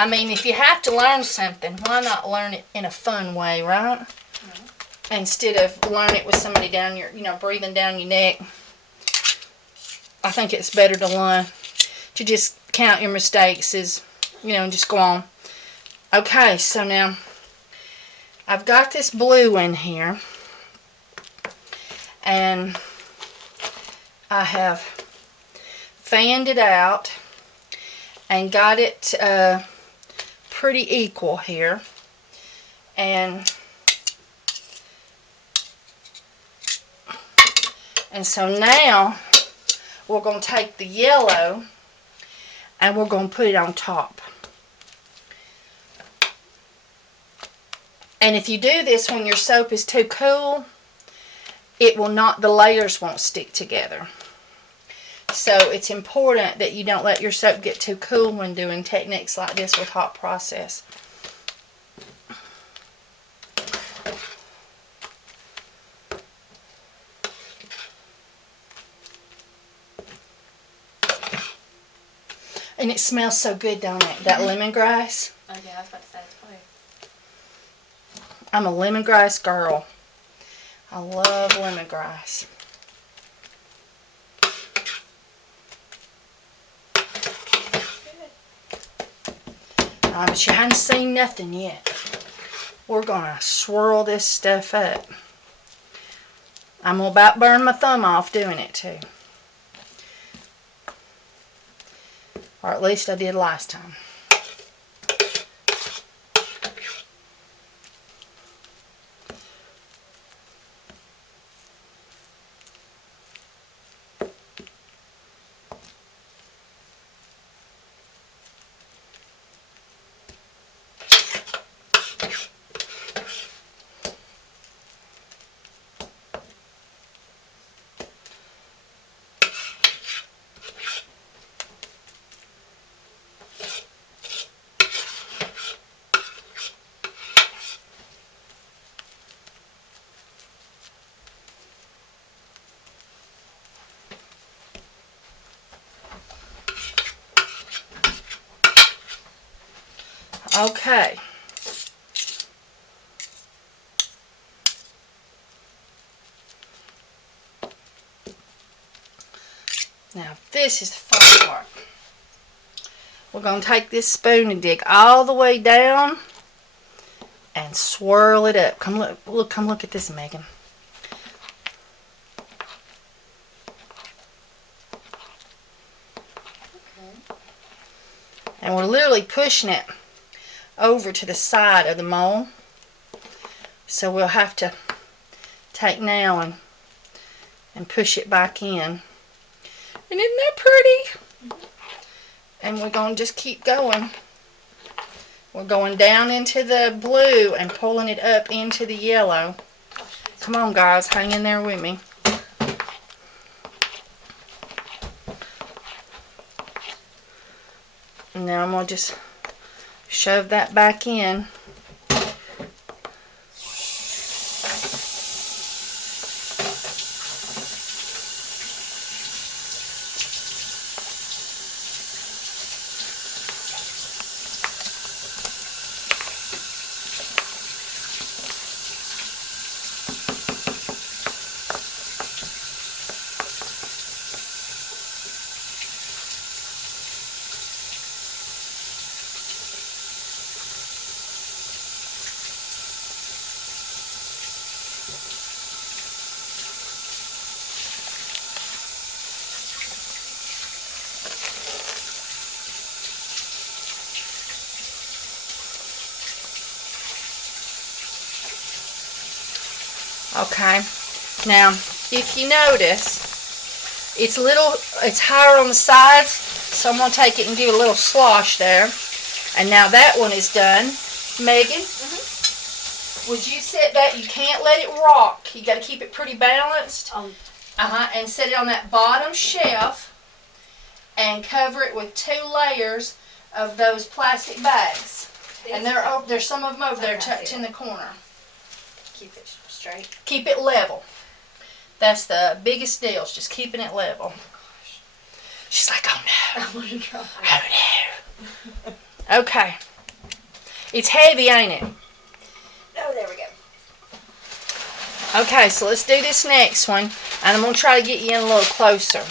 I mean, if you have to learn something, why not learn it in a fun way, right? Mm-hmm. Instead of learn it with somebody down your, breathing down your neck. I think it's better to learn to just count your mistakes as, and just go on. Okay, so now I've got this blue in here, and I have fanned it out and got it pretty equal here. And so now we're going to take the yellow and we're going to put it on top. And if you do this when your soap is too cool, the layers won't stick together. So it's important that you don't let your soap get too cool when doing techniques like this with hot process. And it smells so good, don't it? That lemongrass. Oh yeah, I was about to say it's probably. I'm a lemongrass girl. I love lemongrass. But you haven't seen nothing yet. We're going to swirl this stuff up. I'm about to burn my thumb off doing it too. Or at least I did last time. Okay. Now this is the fun part. We're going to take this spoon and dig all the way down and swirl it up. Come look at this, Megan. And we're literally pushing it over to the side of the mold. So we'll have to take now and push it back in. And isn't that pretty? And we're going to just keep going. We're going down into the blue and pulling it up into the yellow. Come on, guys, hang in there with me. And now I'm going to just shove that back in. Okay, now if you notice, it's higher on the sides, so I'm going to take it and do a little slosh there. And now that one is done. Megan, would you set that? You can't let it rock. You got to keep it pretty balanced. And set it on that bottom shelf and cover it with 2 layers of those plastic bags. And there's some of them over there tucked in the corner. Keep it straight. Keep it level. That's the biggest deal, is just keeping it level. She's like, oh no. I want to try. Oh no. Okay. It's heavy, ain't it? Oh, there we go. Okay, so let's do this next one. And I'm going to try to get you in a little closer.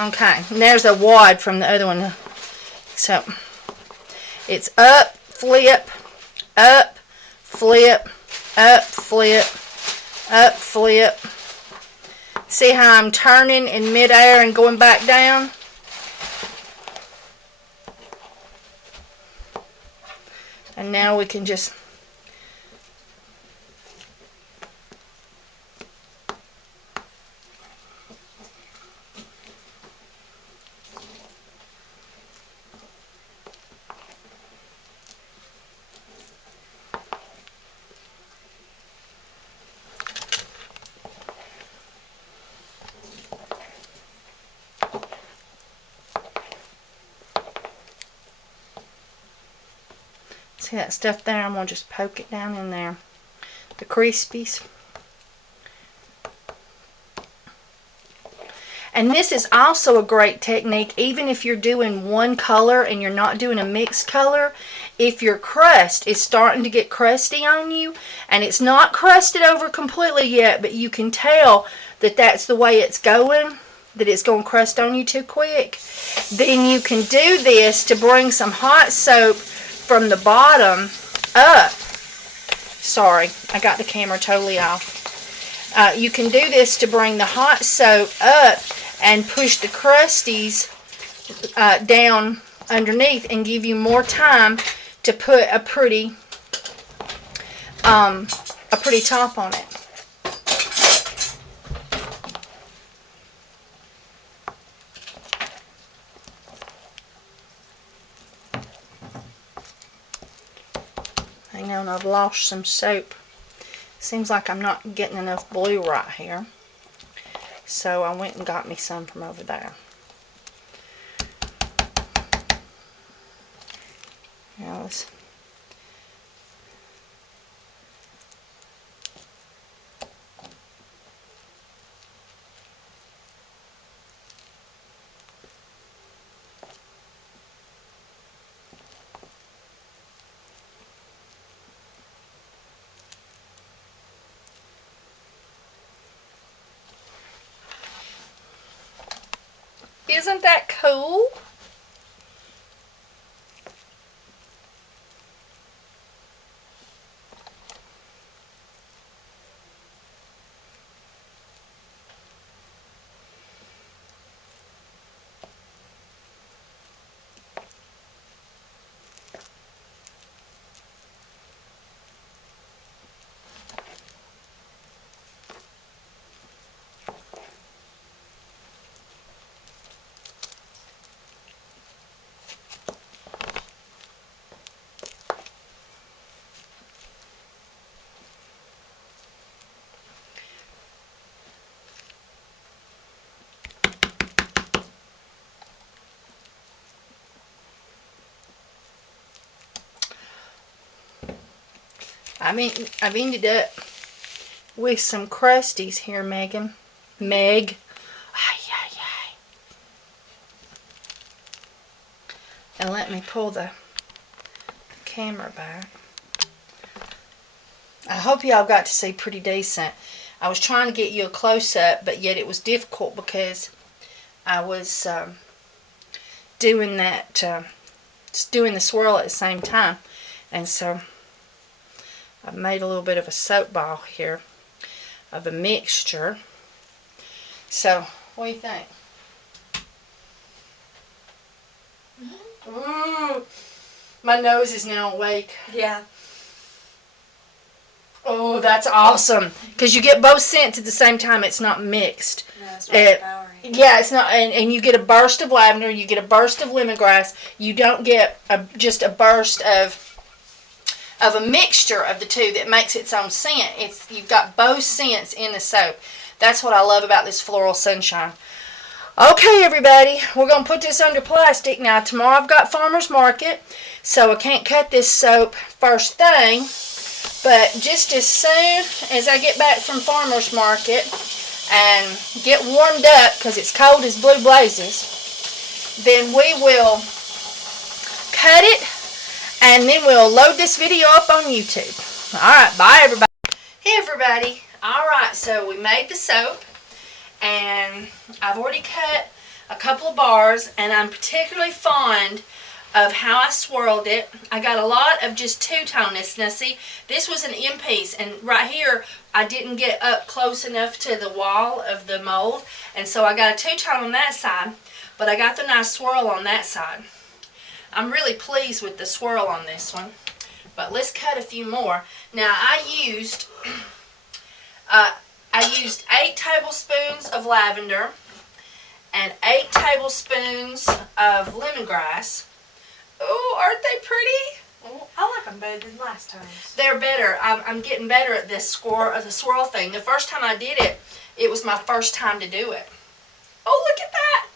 Okay, and there's a wad from the other one. So, it's up, flip, up, flip, up, flip, up, flip. See how I'm turning in midair and going back down? And now we can just see that stuff there? I'm going to just poke it down in there. The crispies. And this is also a great technique, even if you're doing one color and you're not doing a mixed color. If your crust is starting to get crusty on you, and it's not crusted over completely yet, but you can tell that that's the way it's going, that it's going to crust on you too quick, then you can do this to bring some hot soap from the bottom up. Sorry, I got the camera totally off. You can do this to bring the hot soap up and push the crusties down underneath and give you more time to put a pretty top on it. Hang on, I've lost some soap. Seems like I'm not getting enough blue right here. So I went and got me some from over there. Now let's Isn't that cool? I've ended up with some crusties here, Megan. Meg. Ay, ay, ay. And let me pull the camera back. I hope y'all got to see pretty decent. I was trying to get you a close-up, but yet it was difficult because I was doing the swirl at the same time. And so I've made a little bit of a soap ball here of a mixture. So, what do you think? Ooh, my nose is now awake. Yeah. Oh, that's awesome. Because you get both scents at the same time. It's not mixed. No, it's not overpowering. Yeah, it's not. And you get a burst of lavender. You get a burst of lemongrass. You don't get just a burst of a mixture of the two that makes its own scent. You've got both scents in the soap. That's what I love about this Floral Sunshine. Okay, everybody, we're going to put this under plastic. Now, tomorrow I've got Farmer's Market, so I can't cut this soap first thing. But just as soon as I get back from Farmer's Market and get warmed up, because it's cold as blue blazes, then we will cut it, and then we'll load this video up on YouTube. Alright, bye everybody. Hey everybody. Alright, so we made the soap, and I've already cut a couple of bars, and I'm particularly fond of how I swirled it. I got a lot of just two-toneness. Now see, this was an end piece, and right here I didn't get up close enough to the wall of the mold, and so I got a two-tone on that side, but I got the nice swirl on that side. I'm really pleased with the swirl on this one, but let's cut a few more. Now I used 8 tablespoons of lavender and 8 tablespoons of lemongrass. Oh, aren't they pretty? Oh, I like them better than last time. They're better. I'm getting better at this the swirl thing. The first time I did it, it was my first time to do it. Oh, look at that.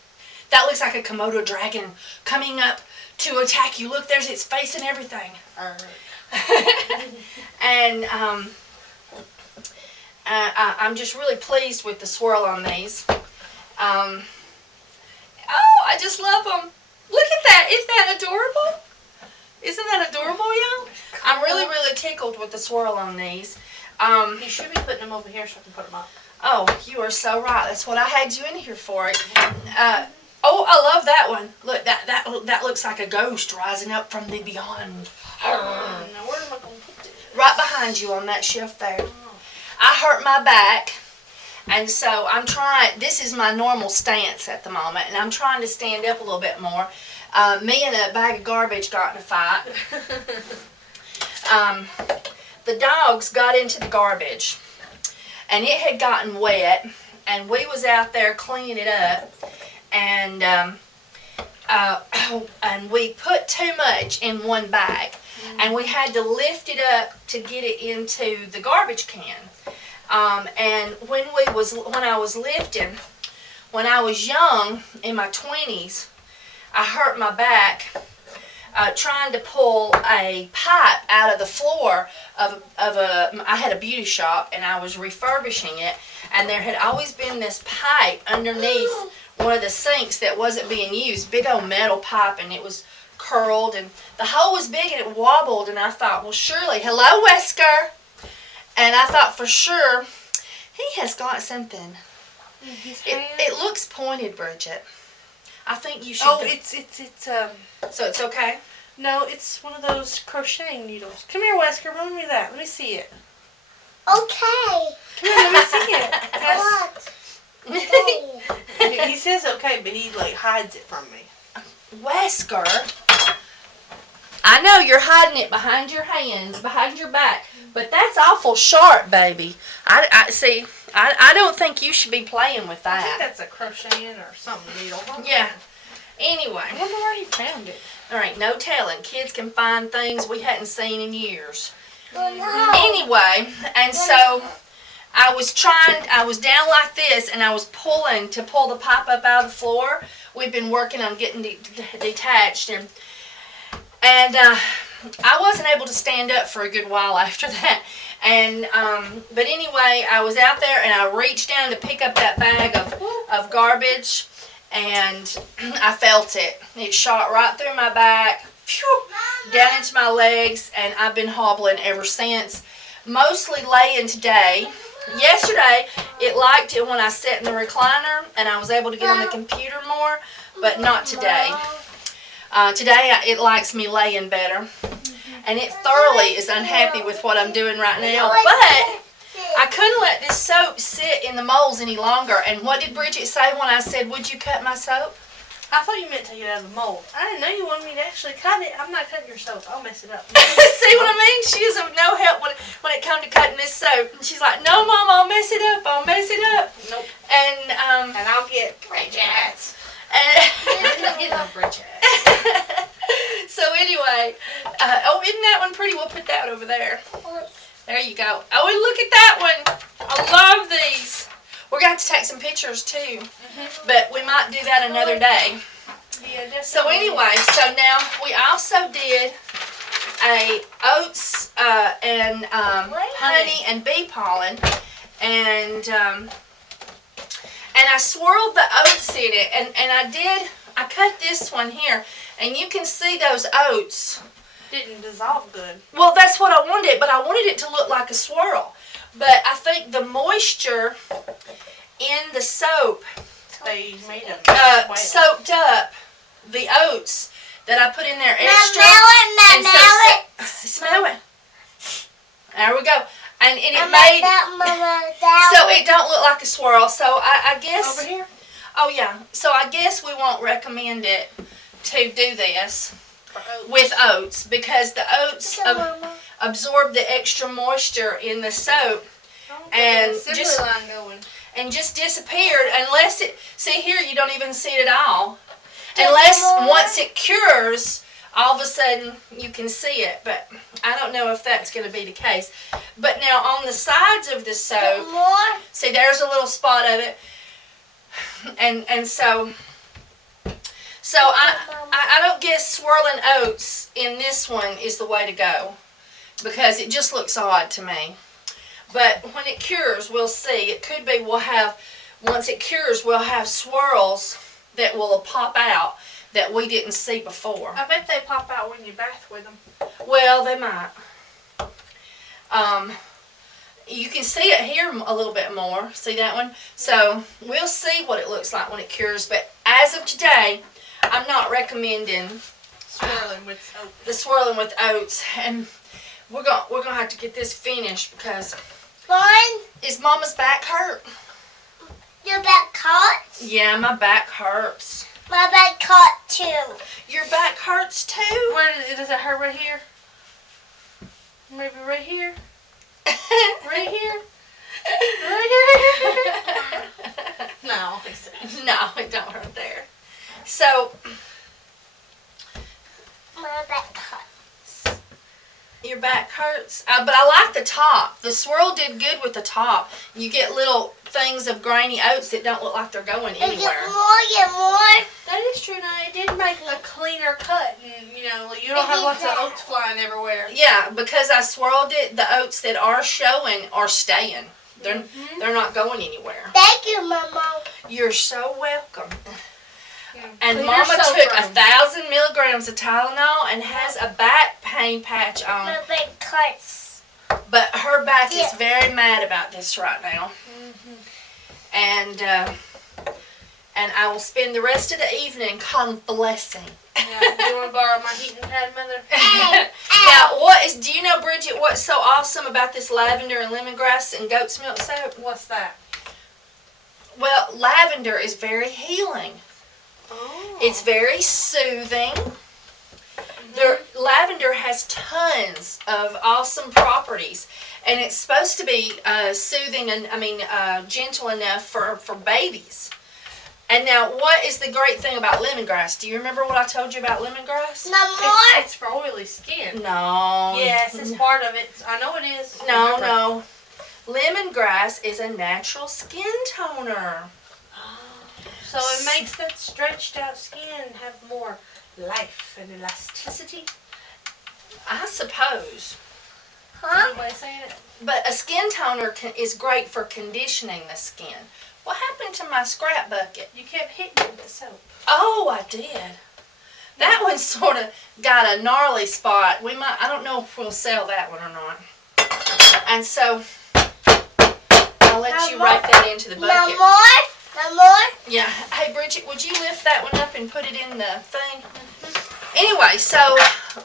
That looks like a Komodo dragon coming up to attack you. Look, there's its face and everything. And I'm just really pleased with the swirl on these. Oh, I just love them. Look at that. Isn't that adorable? Isn't that adorable, y'all? I'm really, really tickled with the swirl on these. You should be putting them over here so I can put them up. Oh, you are so right. That's what I had you in here for. Oh, I love that one. Look, that looks like a ghost rising up from the beyond. Now where am I going to put this? Right behind you on that shelf there. I hurt my back, and so I'm trying. This is my normal stance at the moment, and I'm trying to stand up a little bit more. Me and a bag of garbage got in a fight. The dogs got into the garbage, and it had gotten wet, and we was out there cleaning it up, and we put too much in one bag, and we had to lift it up to get it into the garbage can. And when I was lifting, when I was young, in my 20s, I hurt my back trying to pull a pipe out of the floor I had a beauty shop, and I was refurbishing it, and there had always been this pipe underneath one of the sinks that wasn't being used, big old metal pipe, and it was curled, and the hole was big and it wobbled, and I thought, well, surely, hello, Wesker, and I thought for sure, he has got something. It looks pointed, Bridget. I think you should. Oh, it's So it's okay. no, it's one of those crocheting needles. Come here, Wesker. Bring me that. Let me see it. Okay. Come here, let me see it. What? He says okay, but he like hides it from me. Wesker, I know you're hiding it behind your hands, behind your back, but that's awful sharp, baby. I see. I don't think you should be playing with I that. think that's a crocheting or something needle. Yeah. Anyway, I wonder where he found it. there ain't no telling. Kids can find things we hadn't seen in years. Oh, no. Anyway, and so I was down like this, and I was pulling to pull the pipe up out of the floor. We've been working on getting detached, and I wasn't able to stand up for a good while after that. And but anyway, I was out there, and I reached down to pick up that bag of garbage, and I felt it. It shot right through my back, phew, down into my legs, and I've been hobbling ever since. Mostly laying today. Yesterday, it liked it when I sat in the recliner, and I was able to get on the computer more, but not today. Today, it likes me laying better, and it thoroughly is unhappy with what I'm doing right now, but I couldn't let this soap sit in the molds any longer. And what did Bridget say when I said, would you cut my soap? I thought you meant take it out of the mold. I didn't know you wanted me to actually cut it. I'm not cutting your soap. I'll mess it up. See what I mean? She is of no help when it comes to cutting this soap. And she's like, no, Mom, I'll mess it up. I'll mess it up. Nope. And I'll get Bridget's. Get no Bridget. So anyway, isn't that one pretty? We'll put that over there. There you go. Oh, and look at that one. I love these. We're going to have to take some pictures too, but we might do that another day. Yeah, So anyway, so now we also did a oats and honey and bee pollen, and I swirled the oats in it, and I cut this one here, and you can see those oats. Didn't dissolve good. Well, that's what I wanted, but I wanted it to look like a swirl. But I think the moisture in the soap They made them soaked up the oats that I put in there extra. Smell it. There we go. And it made so it don't look like a swirl. So I guess over here. Oh yeah. So I guess we won't recommend it to do this For oats. with oats, because the oats absorb the extra moisture in the soap and just disappeared, unless it, see here, you don't even see it at all, unless once it cures, all of a sudden you can see it. But I don't know if that's going to be the case. But now on the sides of the soap, see, there's a little spot of it, and so I don't guess swirling oats in this one is the way to go, because it just looks odd to me. But when it cures, we'll see. It could be once it cures, we'll have swirls that will pop out that we didn't see before. I bet they pop out when you bath with them. Well, they might. You can see it here a little bit more. See that one? So we'll see what it looks like when it cures. But as of today, I'm not recommending Swirling with oats. the swirling with oats. And we're gonna have to get this finished, because is Mama's back hurt? Your back hurts? Yeah, my back hurts. My back hurt too. Your back hurts too? Where does it hurt? Right here? Maybe right here? Right here? Right here? No, No, it don't hurt there. So My back hurts. your back hurts, but I like the top. The swirl did good with the top. You get little things of grainy oats that don't look like they're going anywhere. Get more. that is true. Now it did make a cleaner cut, and you don't have lots of oats flying everywhere. Yeah, because I swirled it, the oats that are showing are staying. They're not going anywhere. Thank you, Mama. You're so welcome. And Clean Mama your soap took room. 1,000 milligrams of Tylenol and has a back pain patch on. My back hurts. But her back is Yeah. and I will spend the rest of the evening convalescing. Yeah, do you want to borrow my heating pad, Mother? Now, do you know, Bridget, what's so awesome about this lavender and lemongrass and goat's milk soap? What's that? Well, lavender is very healing. Oh. It's very soothing. Lavender has tons of awesome properties, and it's supposed to be soothing and gentle enough for babies. And now, what is the great thing about lemongrass? Do you remember what I told you about lemongrass? No more. It's for oily skin. No. Yes, it's part of it. I know it is. No. Lemongrass is a natural skin toner. So it makes that stretched out skin have more life and elasticity. I suppose. Huh? Anybody saying it? But a skin toner is great for conditioning the skin. What happened to my scrap bucket? You kept hitting it with the soap. Oh, I did. That one sort of got a gnarly spot. I don't know if we'll sell that one or not. And so, I'll let you write that into the bucket. No more. No more. Yeah. Hey, Bridget, would you lift that one up and put it in the thing? Anyway, so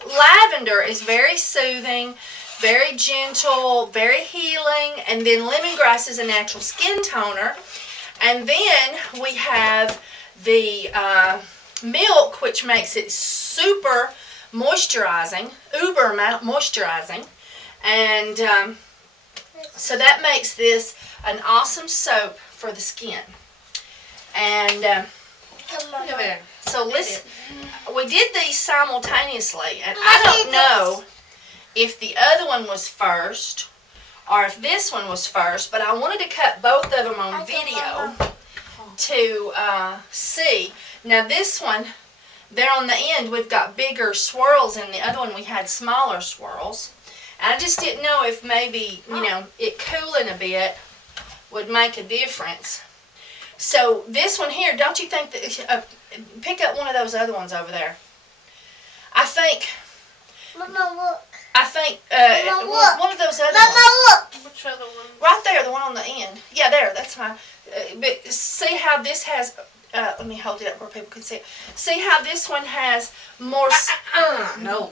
lavender is very soothing, very gentle, very healing, and then lemongrass is a natural skin toner. And then we have the milk, which makes it super moisturizing, uber moisturizing. And so that makes this an awesome soap for the skin. And Look at there. so listen, we did these simultaneously, and I don't know if the other one was first or if this one was first, but I wanted to cut both of them on video to see. Now this one, there on the end, we've got bigger swirls, and the other one we had smaller swirls. And I just didn't know if maybe, it cooling a bit would make a difference. So this one here, don't you think that, pick up one of those other ones over there. I think Mama, look. Mama, look. One of those other Mama, ones. look. Which other one? Right there, the one on the end. Yeah, there, that's mine. But see how this has, let me hold it up where people can see it. See how this one has more... No.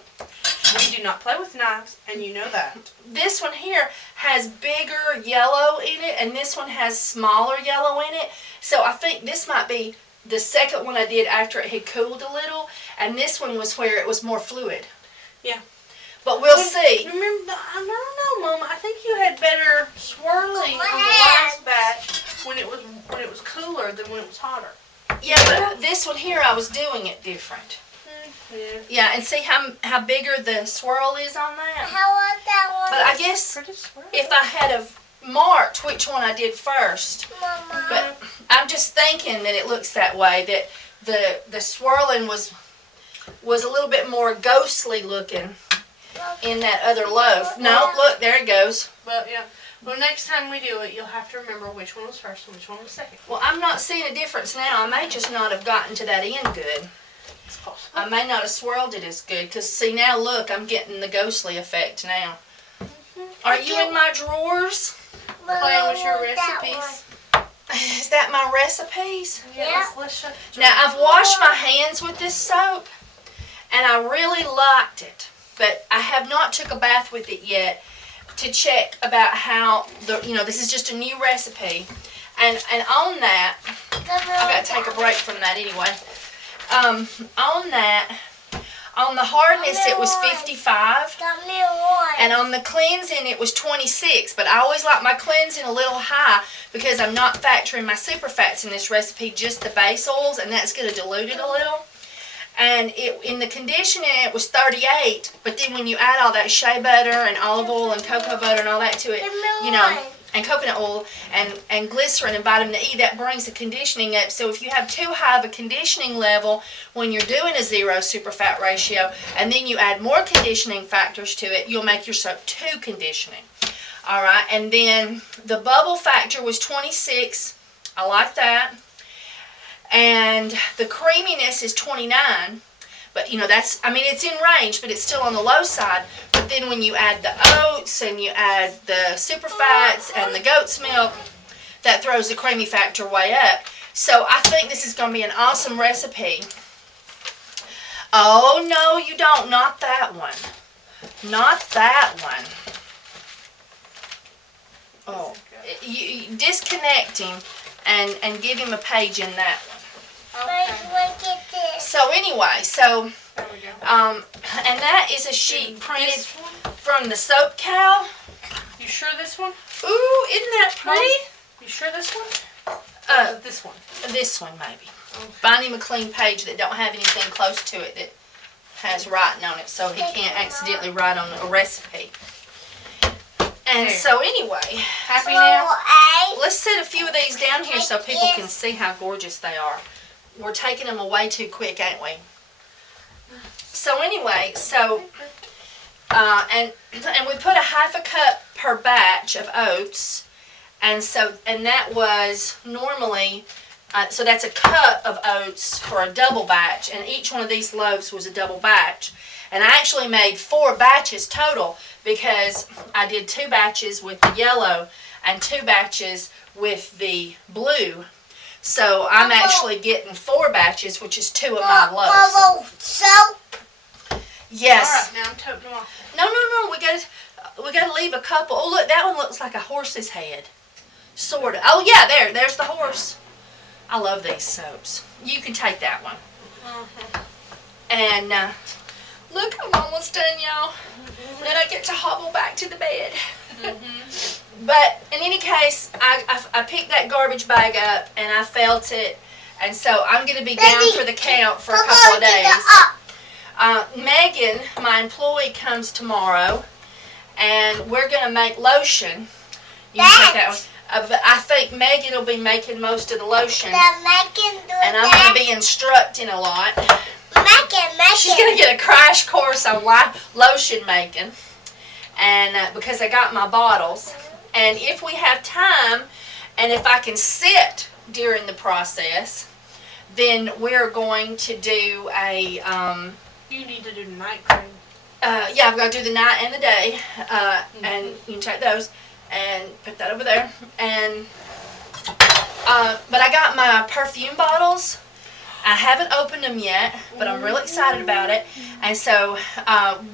We do not play with knives, and you know that. This one here has bigger yellow in it, and this one has smaller yellow in it. So I think this might be the second one I did after it had cooled a little, and this one was where it was more fluid. Yeah. But we'll see. Remember, I don't know, Mama. I think you had better swirling on the last batch when it was cooler than when it was hotter. Yeah, but this one here, I was doing it different. Yeah. Yeah, and see how bigger the swirl is on that? How about that one? But I guess Pretty swirl. if I had have marked which one I did first, Mama. but I'm just thinking that it looks that way, that the swirling was a little bit more ghostly looking in that other loaf. No, look, there it goes. But yeah. Well, next time we do it, you'll have to remember which one was first and which one was second. Well, I'm not seeing a difference now. I may just not have gotten to that end good. It's possible. I may not have swirled it as good, because see now, look, I'm getting the ghostly effect now. Are you in my drawers? Playing with your recipes. Is that my recipes? Yeah. Let's shut the Now, jar. I've washed my hands with this soap, and I really liked it, but I have not took a bath with it yet to check about how, this is just a new recipe, and on that, I've got to take a break from that anyway. On the hardness it was 55, Got me one. and on the cleansing it was 26, but I always like my cleansing a little high because I'm not factoring my super fats in this recipe, just the base oils, and that's going to dilute it a little. And in the conditioning it was 38, but then when you add all that shea butter and olive oil and cocoa butter and all that to it, and coconut oil and glycerin and vitamin E, that brings the conditioning up. So if you have too high of a conditioning level when you're doing a 0 super fat ratio, and then you add more conditioning factors to it, you'll make your soap too conditioning. All right, and then the bubble factor was 26. I like that. And the creaminess is 29. But, it's in range, but it's still on the low side. But then when you add the oats and you add the super fats and the goat's milk, that throws the creamy factor way up. So I think this is going to be an awesome recipe. Oh, no, you don't. Not that one. Not that one. Oh, you disconnect him and give him a page in that one. Okay. Look at this. So anyway, so There we go. and that is a sheet printed from the Soap Cow. You sure this one? Ooh, isn't that pretty? You sure this one? This one. This one maybe. Okay. Find him a clean page that don't have anything close to it that has writing on it, so he can't accidentally write on a recipe. And There. so anyway, Happy now? let's set a few of these down here so people can see how gorgeous they are. We're taking them away too quick, ain't we? So anyway, so and we put a half a cup per batch of oats, and that was normally so that's a cup of oats for a double batch, and each one of these loaves was a double batch. And I actually made 4 batches total because I did 2 batches with the yellow and 2 batches with the blue. So I'm actually getting 4 batches, which is 2 of my loaves. Soap. Yes. All right, now I'm toting them off. No. We gotta leave a couple. Oh look, that one looks like a horse's head, sorta. Oh yeah, there's the horse. I love these soaps. You can take that one. And look, I'm almost done, y'all. Then I get to hobble back to the bed. But in any case, I picked that garbage bag up and I felt it, and so I'm gonna be down for the count for a couple of days. Megan, my employee, comes tomorrow, and we're going to make lotion. You can take that one. But I think Megan will be making most of the lotion, and I'm going to be instructing a lot. She's going to get a crash course on lotion making, and because I got my bottles. And if we have time, and if I can sit during the process, then we're going to do a... You need to do night cream. yeah, I've got to do the night and the day, and you can take those and put that over there. And but I got my perfume bottles. I haven't opened them yet, but I'm really excited about it. And so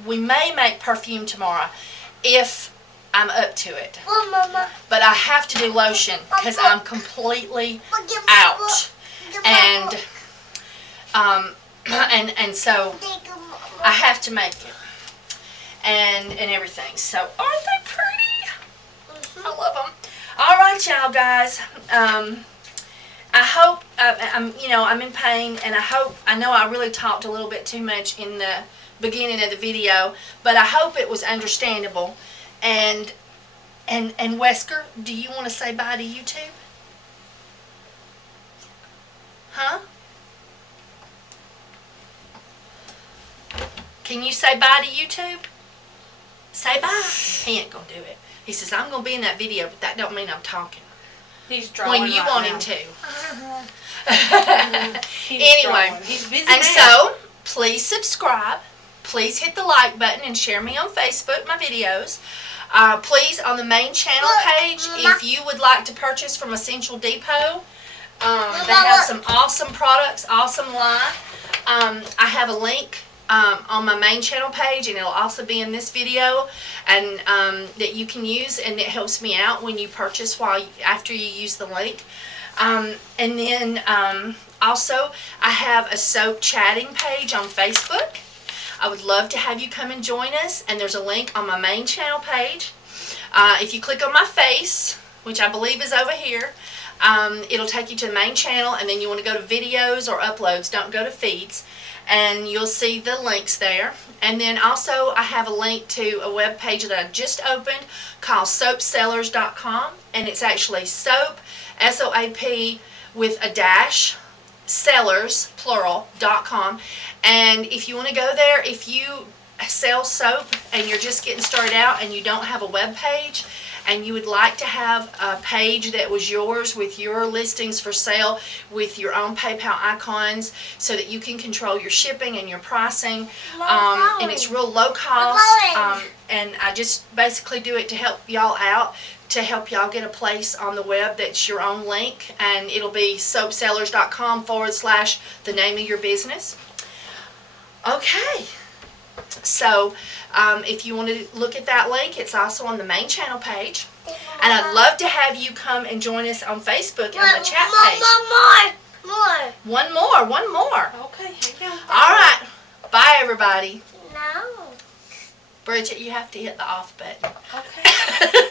we may make perfume tomorrow if I'm up to it. But I have to do lotion because I'm completely out. And and so I have to make it and everything. So aren't they pretty? I love them. All right, y'all guys. I hope I'm in pain, and I know I really talked a little bit too much in the beginning of the video, but I hope it was understandable. And Wesker, do you want to say bye to YouTube? Huh? Can you say bye to YouTube? Say bye. He ain't gonna do it. He says, I'm gonna be in that video, but that don't mean I'm talking. He's drawing When you right want now. him to. He's Anyway, drawing. He's busy and now. so, please subscribe. Please hit the like button and share me on Facebook, my videos. Please, on the main channel page, if you would like to purchase from Essential Depot, they have some awesome products, awesome line. I have a link on my main channel page, and it'll also be in this video, and that you can use, and it helps me out when you purchase after you use the link. And then also I have a soap chatting page on Facebook. I would love to have you come and join us, and there's a link on my main channel page. If you click on my face, which I believe is over here, it'll take you to the main channel, and then you want to go to videos or uploads, don't go to feeds, and you'll see the links there. And then also I have a link to a web page that I just opened called soapsellers.com, and it's actually soap, S-O-A-P with a dash, sellers, plural.com. And if you want to go there, if you sell soap and you're just getting started out and you don't have a web page and you would like to have a page that was yours with your listings for sale with your own PayPal icons so that you can control your shipping and your pricing, and it's real low cost, and I just basically do it to help y'all out, to help y'all get a place on the web that's your own link, and it'll be soapsellers.com/the name of your business. Okay, so if you want to look at that link, it's also on the main channel page, and I'd love to have you come and join us on Facebook on the chat page. One more. Okay, hang on. All right, bye everybody. No. Bridget, you have to hit the off button. Okay.